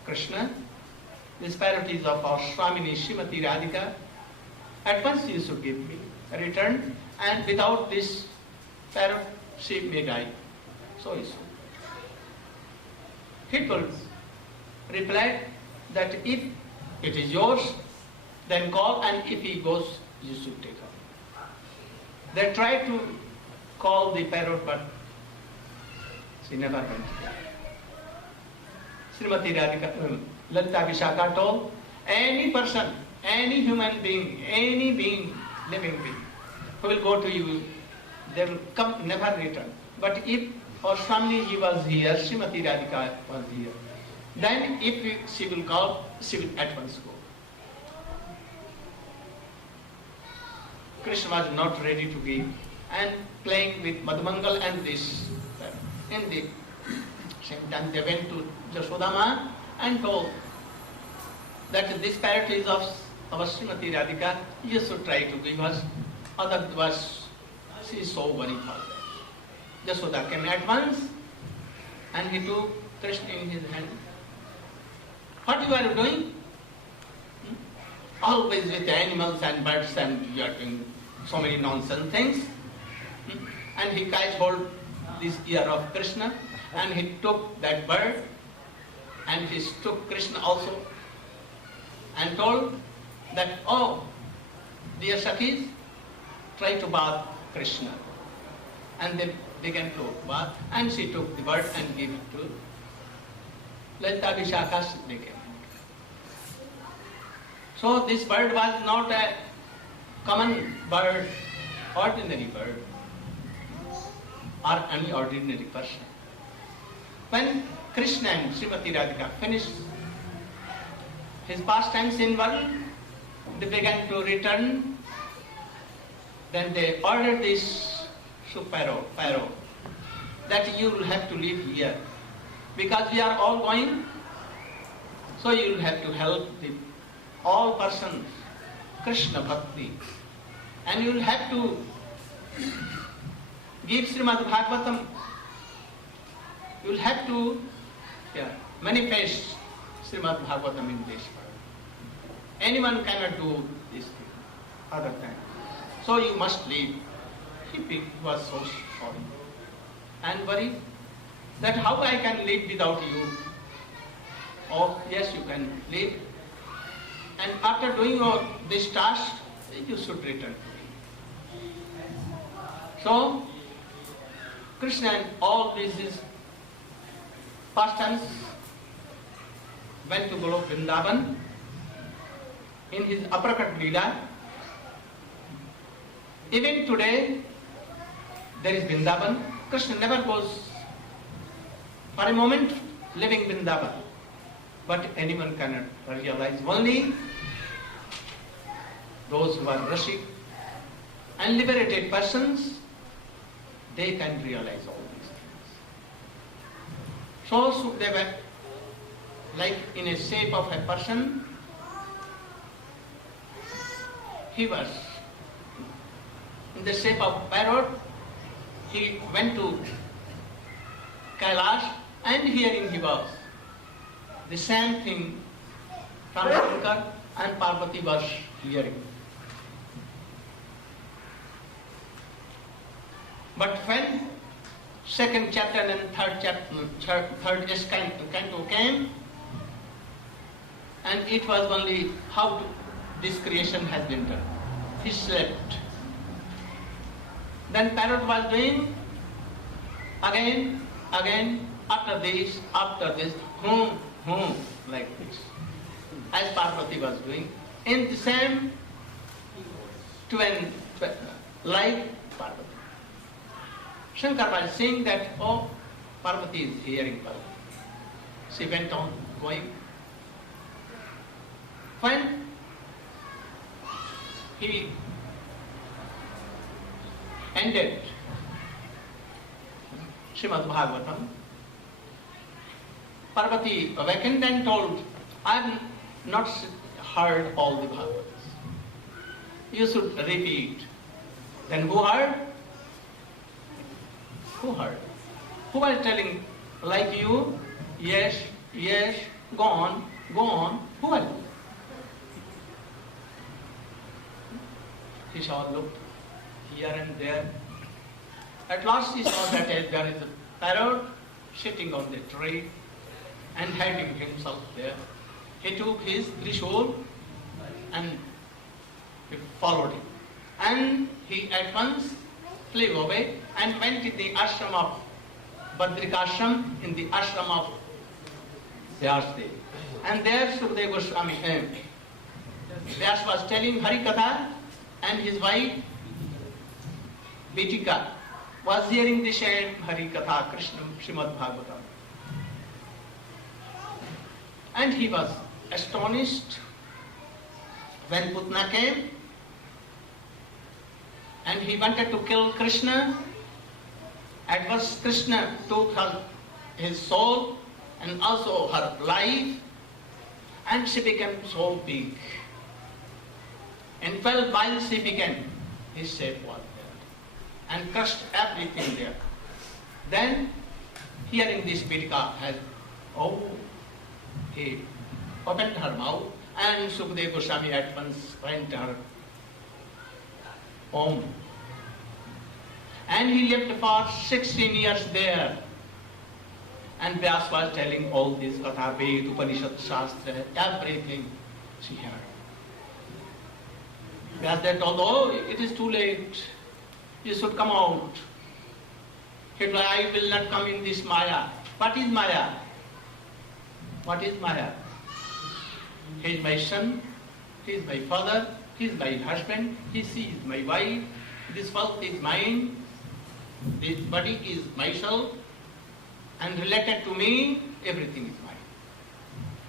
Krishna, these parroties of our Swamini Srimati Radhika, at once you should give me a return, and without this parrot, she may die. So he should. He told, replied that if it is yours, then call, and if he goes, you should take her. They tried to call the parrot, but she never went. Srimati Radhika, Lalita Vishakha told, any person, any human being, any being, living being, who will go to you, they will come, never return. But if or Swami he was here, Srimati Radhika was here, then if she will call, she will at once go. Krishna was not ready to give, and playing with Madhumangal and this. In the same time they went to Jashodama and told that this parrot is of our Srimati Radhika, you should try to give us, otherwise she is so worried for that. Jashoda came at once and he took Krishna in his hand. What you are doing? Always with animals and birds, and you are doing so many nonsense things. And he catch hold this ear of Krishna and he took that bird and he took Krishna also and told that, oh, dear Sakhis, try to bath Krishna. And they began to bath, and she took the bird and gave it to Lalita Vishakha. So this bird was not a common bird, ordinary bird, or any ordinary person. When Krishna and Srimati Radhika finished his pastimes in world, they began to return. Then they ordered this Pharaoh, that you will have to live here, because we are all going, so you will have to help all persons, Krishna Bhakti, and you will have to give Srimad Bhagavatam, you will have to manifest Srimad Bhagavatam in this world. Anyone cannot do this thing other than. So you must leave. He was so sorry and worried that how I can live without you. Oh, yes, you can live. And after doing this task, you should return to me. So, Krishna and all these pastimes went to Golok Vrindavan in his Aprakat Leela. Even today, there is Vrindavan. Krishna never goes for a moment living Vrindavan. But anyone cannot realize. Only those who are Rashik and liberated persons, they can realize all these things. So Sukadeva, like in a shape of a person, he was in the shape of parrot. He went to Kailash, and herein he was. The same thing from Shankar and Parvati was hearing. But when second chapter and third canto came, and it was only how this creation has been done. He slept. Then parrot was doing again, after this, like this. As Parvati was doing, in the same like Parvati. Shankar was saying that, oh, Parvati is hearing Parvati. She went on going. When he ended Srimad Bhagavatam, Parvati awakened and told, I have not heard all the Bhagavats. You should repeat. Then who heard? Who heard? Who was telling, like you, yes, go on, who was it? He saw, looked here and there. At last he saw that there is a parrot sitting on the tree and hiding himself there. He took his trishul and he followed him. And he at once flew away and went to the ashram of Badrikashram, in the ashram of Vyasdev. And there Gurudeva Goswami came. Vyas was telling Hari Katha, and his wife Bitika was hearing the same Hari Katha, Krishna Srimad Bhagavatam. And he was astonished when Putna came and he wanted to kill Krishna. At first Krishna took his soul and also her life, and she became so big. In 12 miles she became, his shape was there, and crushed everything there. Then, hearing this, Bitika has, he opened her mouth, and Sukadeva Goswami at once went to her home. And he lived for 16 years there. And Vyas was telling all this Katha, Ved, Upanishad, Shastra, everything she heard. Vyas told, it is too late. You should come out. He told, I will not come in this Maya. What is Maya? What is Maya? He is my son, he is my father, he is my husband, she is my wife, this wealth is mine, this body is myself, and related to me, everything is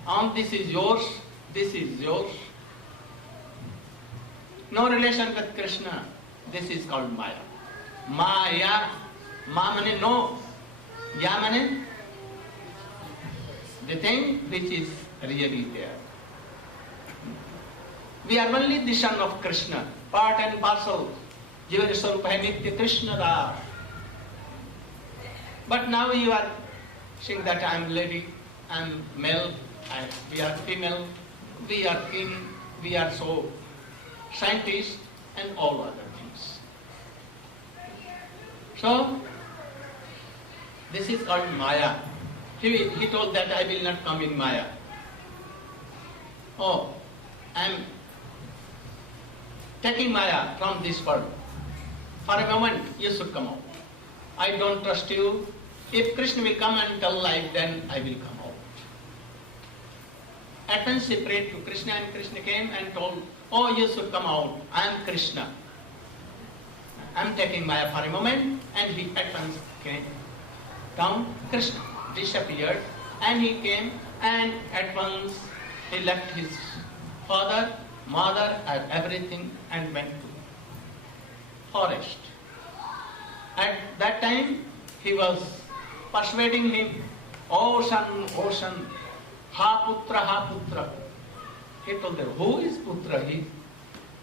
mine. This is yours, this is yours. No relation with Krishna. This is called Maya. Maya. Ma mane no. Ya mane the thing which is really there. We are only the son of Krishna, part and parcel. Jiva Swarupa hai Nitya Krishna Ra. But now you are saying that I am lady, I am male, we are female, we are king, we are so scientists and all other things. So, this is called Maya. He told that I will not come in Maya. I am taking Maya from this world. For a moment, you should come out. I don't trust you. If Krishna will come and tell life, then I will come out. At once he prayed to Krishna, and Krishna came and told, you should come out. I am Krishna. I am taking Maya for a moment, and he at once came down. Krishna disappeared, and he came, and at once he left his father, mother, and everything, and went to forest. At that time, he was persuading him, oh son, ha putra. He told them, who is putra?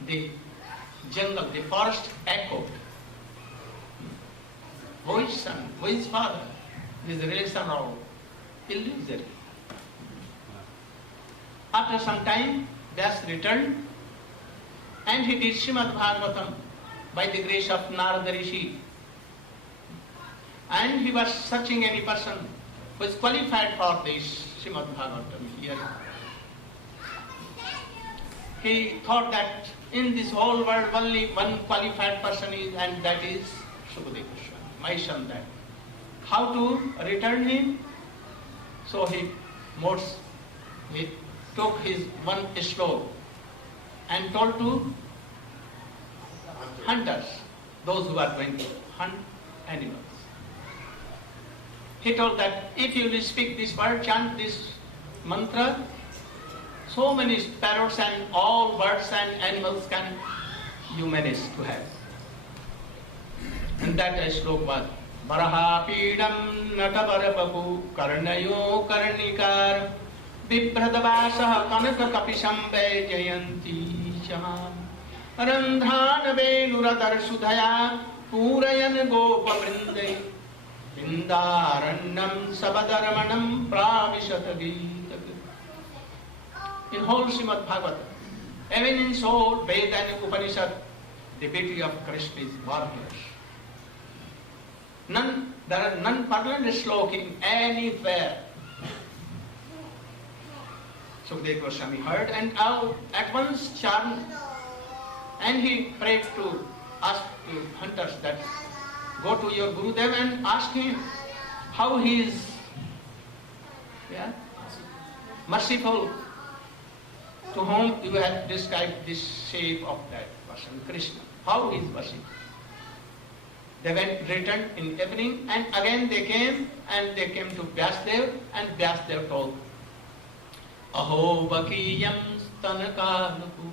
The jungle, the forest echoed. Who is son? Who is father? This relation of illusory. After some time, Vyas returned, and he did Srimad Bhagavatam by the grace of Narada Rishi. And he was searching any person who is qualified for this Srimad Bhagavatam hearing. He thought that in this whole world only one qualified person is, and that is Sukadeva Goswami, my son that. How to return him? So he took his one slope and told to hunters, those who are going to hunt animals. He told that if you will speak this word, chant this mantra, so many parrots and all birds and animals can you manage to have. And that sloka was Varaha Pidam Natavarapapu Karnayo Karnikar Vibhradavasah Kanaka Kapisham Jayanti Shaham Randhana Venuradar Sudhaya Purayan Gopa Vrinde Vindarannam Sabadaramanam Pravishatagita. In whole Srimad Bhagavatam, even in soul, Veda and Upanishad, the beauty of Krishna is marvelous. There are none parallel sloka anywhere. Sukadeva Goswami heard and at once charmed, and he prayed to ask to hunters that go to your Gurudeva and ask him how he is merciful, to whom you have described this shape of that person, Krishna. How he is merciful. They went returned in evening, and again they came to Vyasdev, and Vyasdev told, Aho Vakiyam Stanakanuku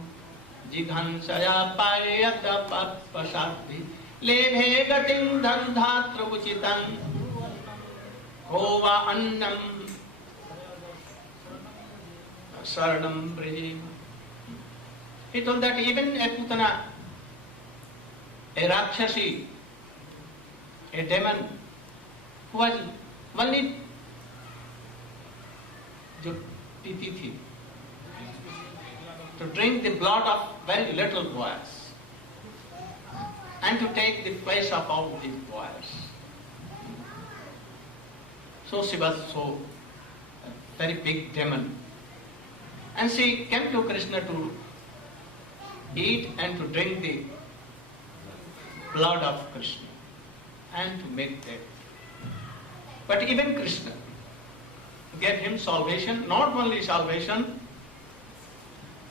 Jighansaya Payata Patpasadhi Lebhe Gatim Dhandhatra Uchitam Hova Annam Saranam Brahim. He told that even a Putana, a Rakshasi, a demon, who was only to drink the blood of very little boys and to take the place of all these boys. So she was so a very big demon. And she came to Krishna to eat and to drink the blood of Krishna and to make that. But even Krishna gave him salvation, not only salvation,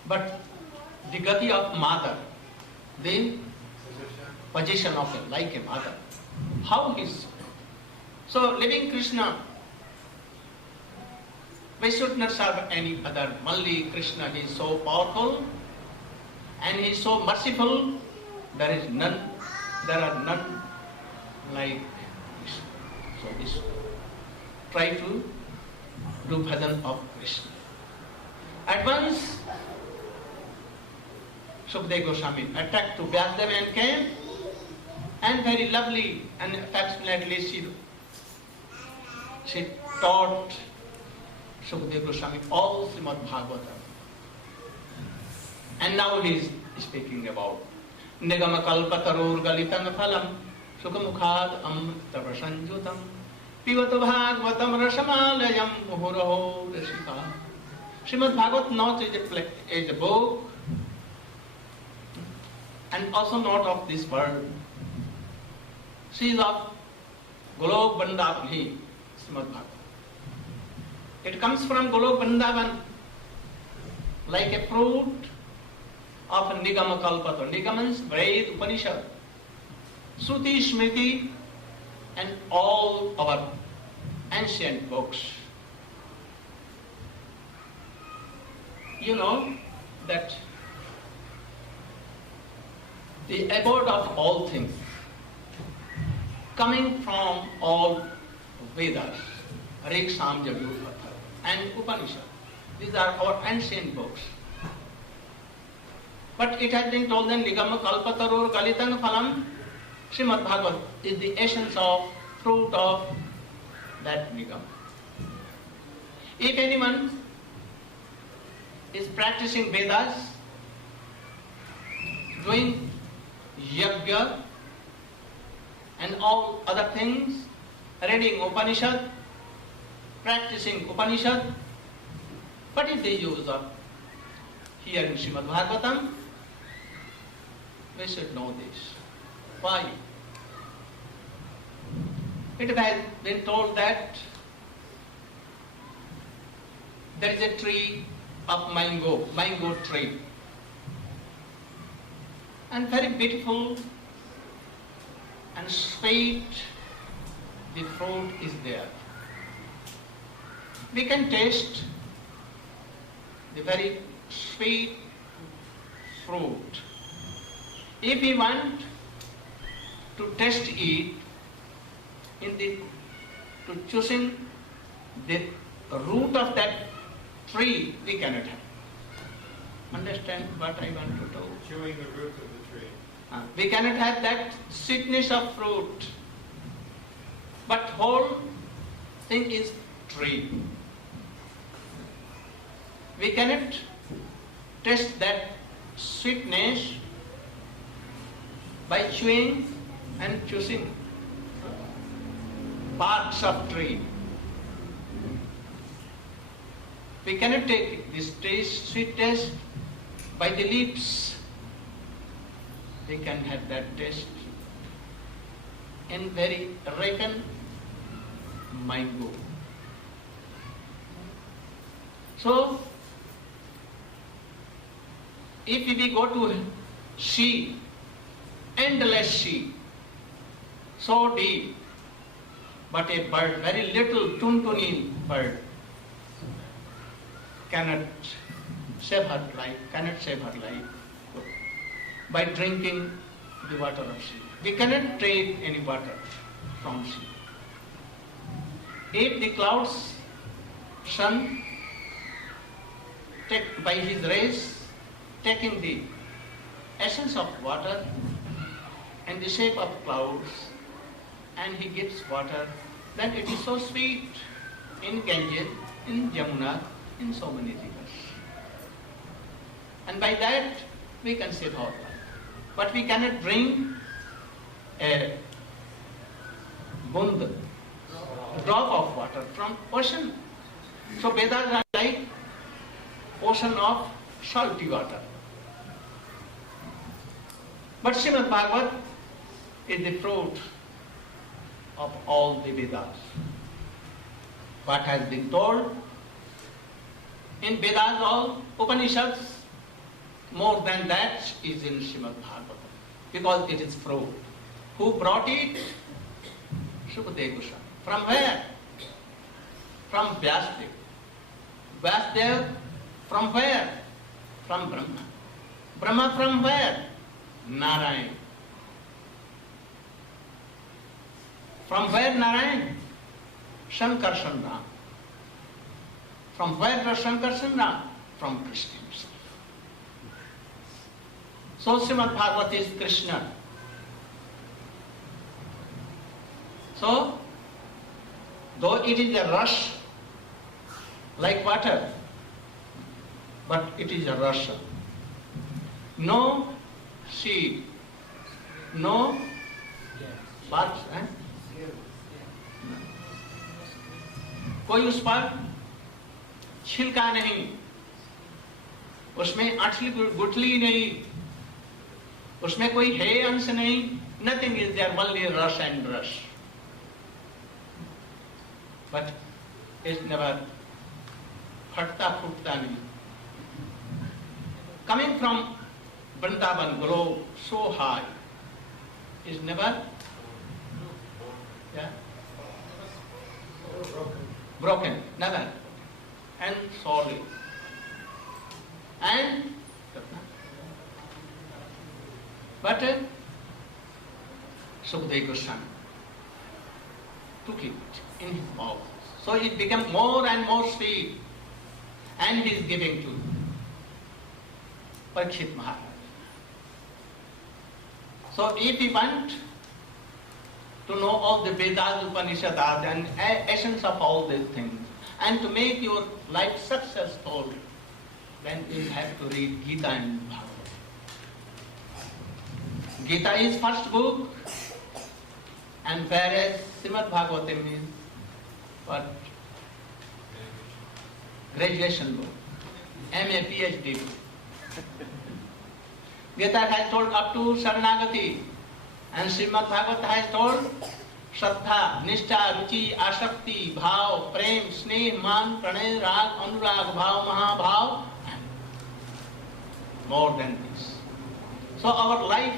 but the gati of mother, the position of him, like a mother. How is so living Krishna? We should not serve any other. Only Krishna, he is so powerful and he is so merciful. There are none like Krishna. So this try to do bhajan of Krishna. At once, Sukadeva Goswami attacked to Vyasdev and came, and very lovely and affectionately she taught Sukadeva Goswami all Srimad Bhagavatam. And now he is speaking about Nigama Kalpatarur Galitam Phalam Sukhamukhad Amrita Prasanjutam Pivata Bhagavatam Rasamalayam Muhuraho Rasika. Srimad Bhagavat not is a book and also not of this world. She is of Golok Vrindavan, Srimad Bhagavat. It comes from Golok Vrindavan like a fruit of Nigama Kalpata. Nigamans, Ved, Upanishad, Shruti, Smriti, and all our ancient books. You know that the abode of all things, coming from all Vedas, Rig, Sam, Yajur, Atharva, and Upanishad. These are our ancient books. But it has been told that Nigama Kalpatarur Galitang Phalam, Srimad Bhagavat is the essence of fruit of that Nigama. If anyone is practicing Vedas, doing Yajna and all other things, reading Upanishad, practicing Upanishad, what is the use of hearing Srimad Bhagavatam? We should know this. Why? It has been told that there is a tree of mango tree, and very beautiful and sweet the fruit is there. We can taste the very sweet fruit. If we want to taste it, to choosing the root of that tree, we cannot have. Understand what I want to tell? Chewing the roots of the tree. We cannot have that sweetness of fruit. But whole thing is tree. We cannot taste that sweetness by chewing and choosing parts of tree. We cannot take this taste, sweet taste by the lips. We can have that taste in very ripen mango. So, if we go to sea, endless sea, so deep, but a bird, very little tuntunin bird, cannot save her life by drinking the water of sea. We cannot take any water from sea. If the clouds, sun, by his rays, taking the essence of water and the shape of clouds, and he gives water, then it is so sweet in Ganges, in Yamuna, in so many rivers. And by that we can save our life. But we cannot drink a bund, a drop of water from ocean. So Vedas are like ocean of salty water. But Srimad Bhagavat is the fruit of all the Vedas. What has been told in Vedas, all Upanishads, more than that is in Srimad Bhagavatam, because it is fruit. Who brought it? Gurudeva. From where? From Vyasadeva. Vyasadeva from where? From Brahma. Brahma from where? Narayana. From where Narayana? Shankarsana. From where does Shankarsana? From Krishna himself. So Srimad Bhagavat is Krishna. So, though it is a rush like water, but it is a rush. No seed, no sparks. कोई उस पर छिलका नहीं, उसमें आठली गुठली नहीं, उसमें कोई है अंश नहीं. Nothing is there, only rush and rush. But it's never फटता फूटता नहीं. Coming from Vrindavan globe so high is never broken, never, and solid. And but Sukadeva Goswami took it in his mouth, so it became more and more sweet, and he is giving to Parikshit Maharaj. So if we want to know all the Vedas, Upanishads and essence of all these things, and to make your life successful, then you have to read Gita and Bhagavad. Gita is first book, and whereas Srimad Bhagavatam is what? Graduation book, MA, PhD book. Gita has told up to Saranagati, and Srimad Bhagavatam has told Shraddha, Nishtha, Ruchi, Ashakti, Bhav, Prem, Sneh, Man, Pranay, Rag, Anurag, Bhav, Mahabhav, and more than this. So our life,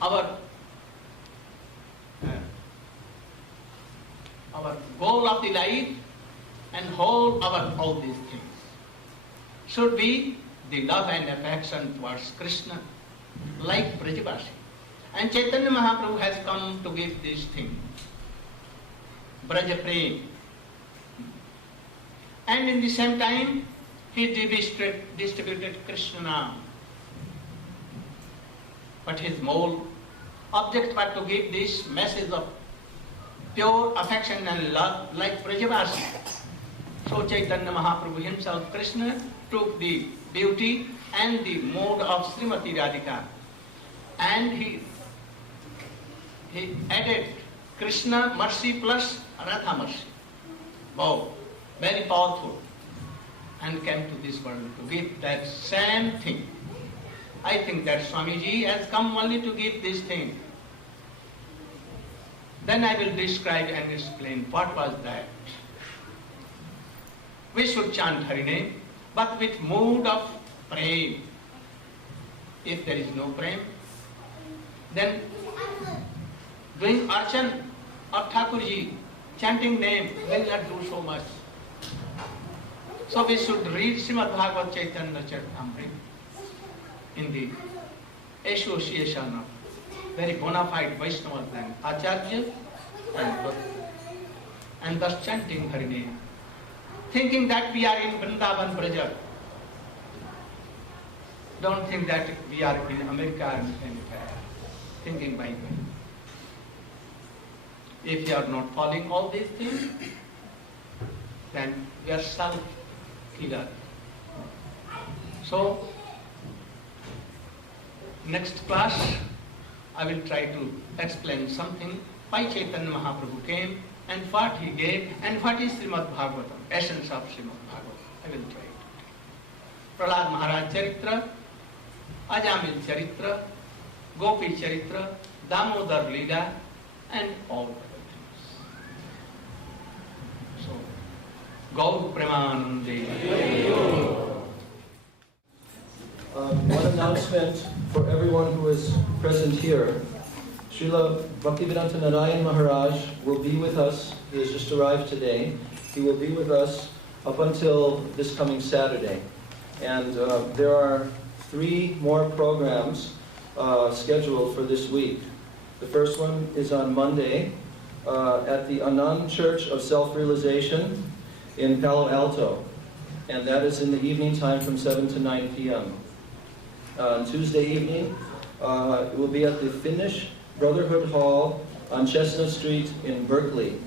our goal of the life and whole all these things should be the love and affection towards Krishna, like Brajavasi. And Chaitanya Mahaprabhu has come to give this thing, Braja Prem. And in the same time, he distributed Krishna Nam. But his whole object was to give this message of pure affection and love like Brajavasi. So Chaitanya Mahaprabhu himself, Krishna, took the beauty and the mode of Srimati Radhika, and he added Krishna mercy plus Radha mercy. Wow, very powerful. And came to this world to give that same thing. I think that Swamiji has come only to give this thing. Then I will describe and explain what was that. We should chant Hari name, but with mood of prem. If there is no prem, then doing archan of Thakurji, chanting name will not do so much. So we should read Srimad Bhagavad Chaitanya Charitamrita in the association of very bona fide Vaishnavas and Acharya and thus chanting Hari name, thinking that we are in Vrindavan Braja. Don't think that we are in America and thinking by way. If you are not following all these things, then we are self-killer. So, next class, I will try to explain something why Chaitanya Mahaprabhu came and what he gave and what is Srimad Bhagavatam, essence of Srimad Bhagavatam. I will try it. Prahlad Maharaj Charitra, Ajamil Charitra, Gopi Charitra, Damodar Leela, and all other things. So, Gaur Premanande. One announcement for everyone who is present here. Srila Bhaktivedanta Narayana Maharaj will be with us. He has just arrived today. He will be with us up until this coming Saturday. And there are 3 more programs scheduled for this week. The first one is on Monday at the Anand Church of Self-Realization in Palo Alto. And that is in the evening time from 7 to 9 p.m. On Tuesday evening, it will be at the Finnish Brotherhood Hall on Chestnut Street in Berkeley,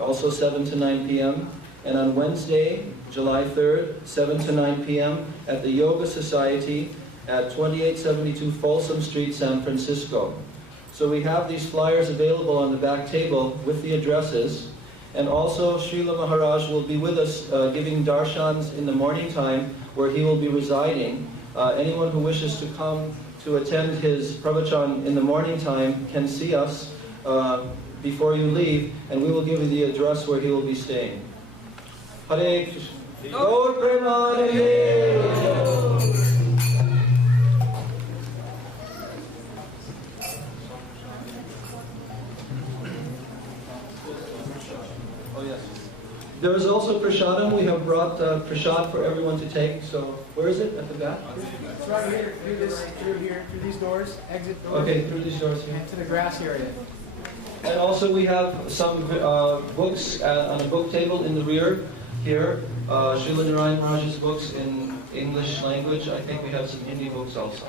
also 7 to 9 p.m. And on Wednesday, July 3rd, 7 to 9 p.m. at the Yoga Society at 2872 Folsom Street, San Francisco. So we have these flyers available on the back table with the addresses. And also Srila Maharaj will be with us giving darshans in the morning time where he will be residing. Anyone who wishes to come to attend his pravachan in the morning time can see us before you leave, and we will give you the address where he will be staying. Hare Krishna. Gaur Premanande. Oh yes. There is also prasadam. We have brought prasad for everyone to take. So where is it? At the back? It's right here, through these doors, exit doors. Okay, through these doors here. And to the grass area. And also we have some books on a book table in the rear here. Srila Narayana Maharaj's books in English language. I think we have some Hindi books also.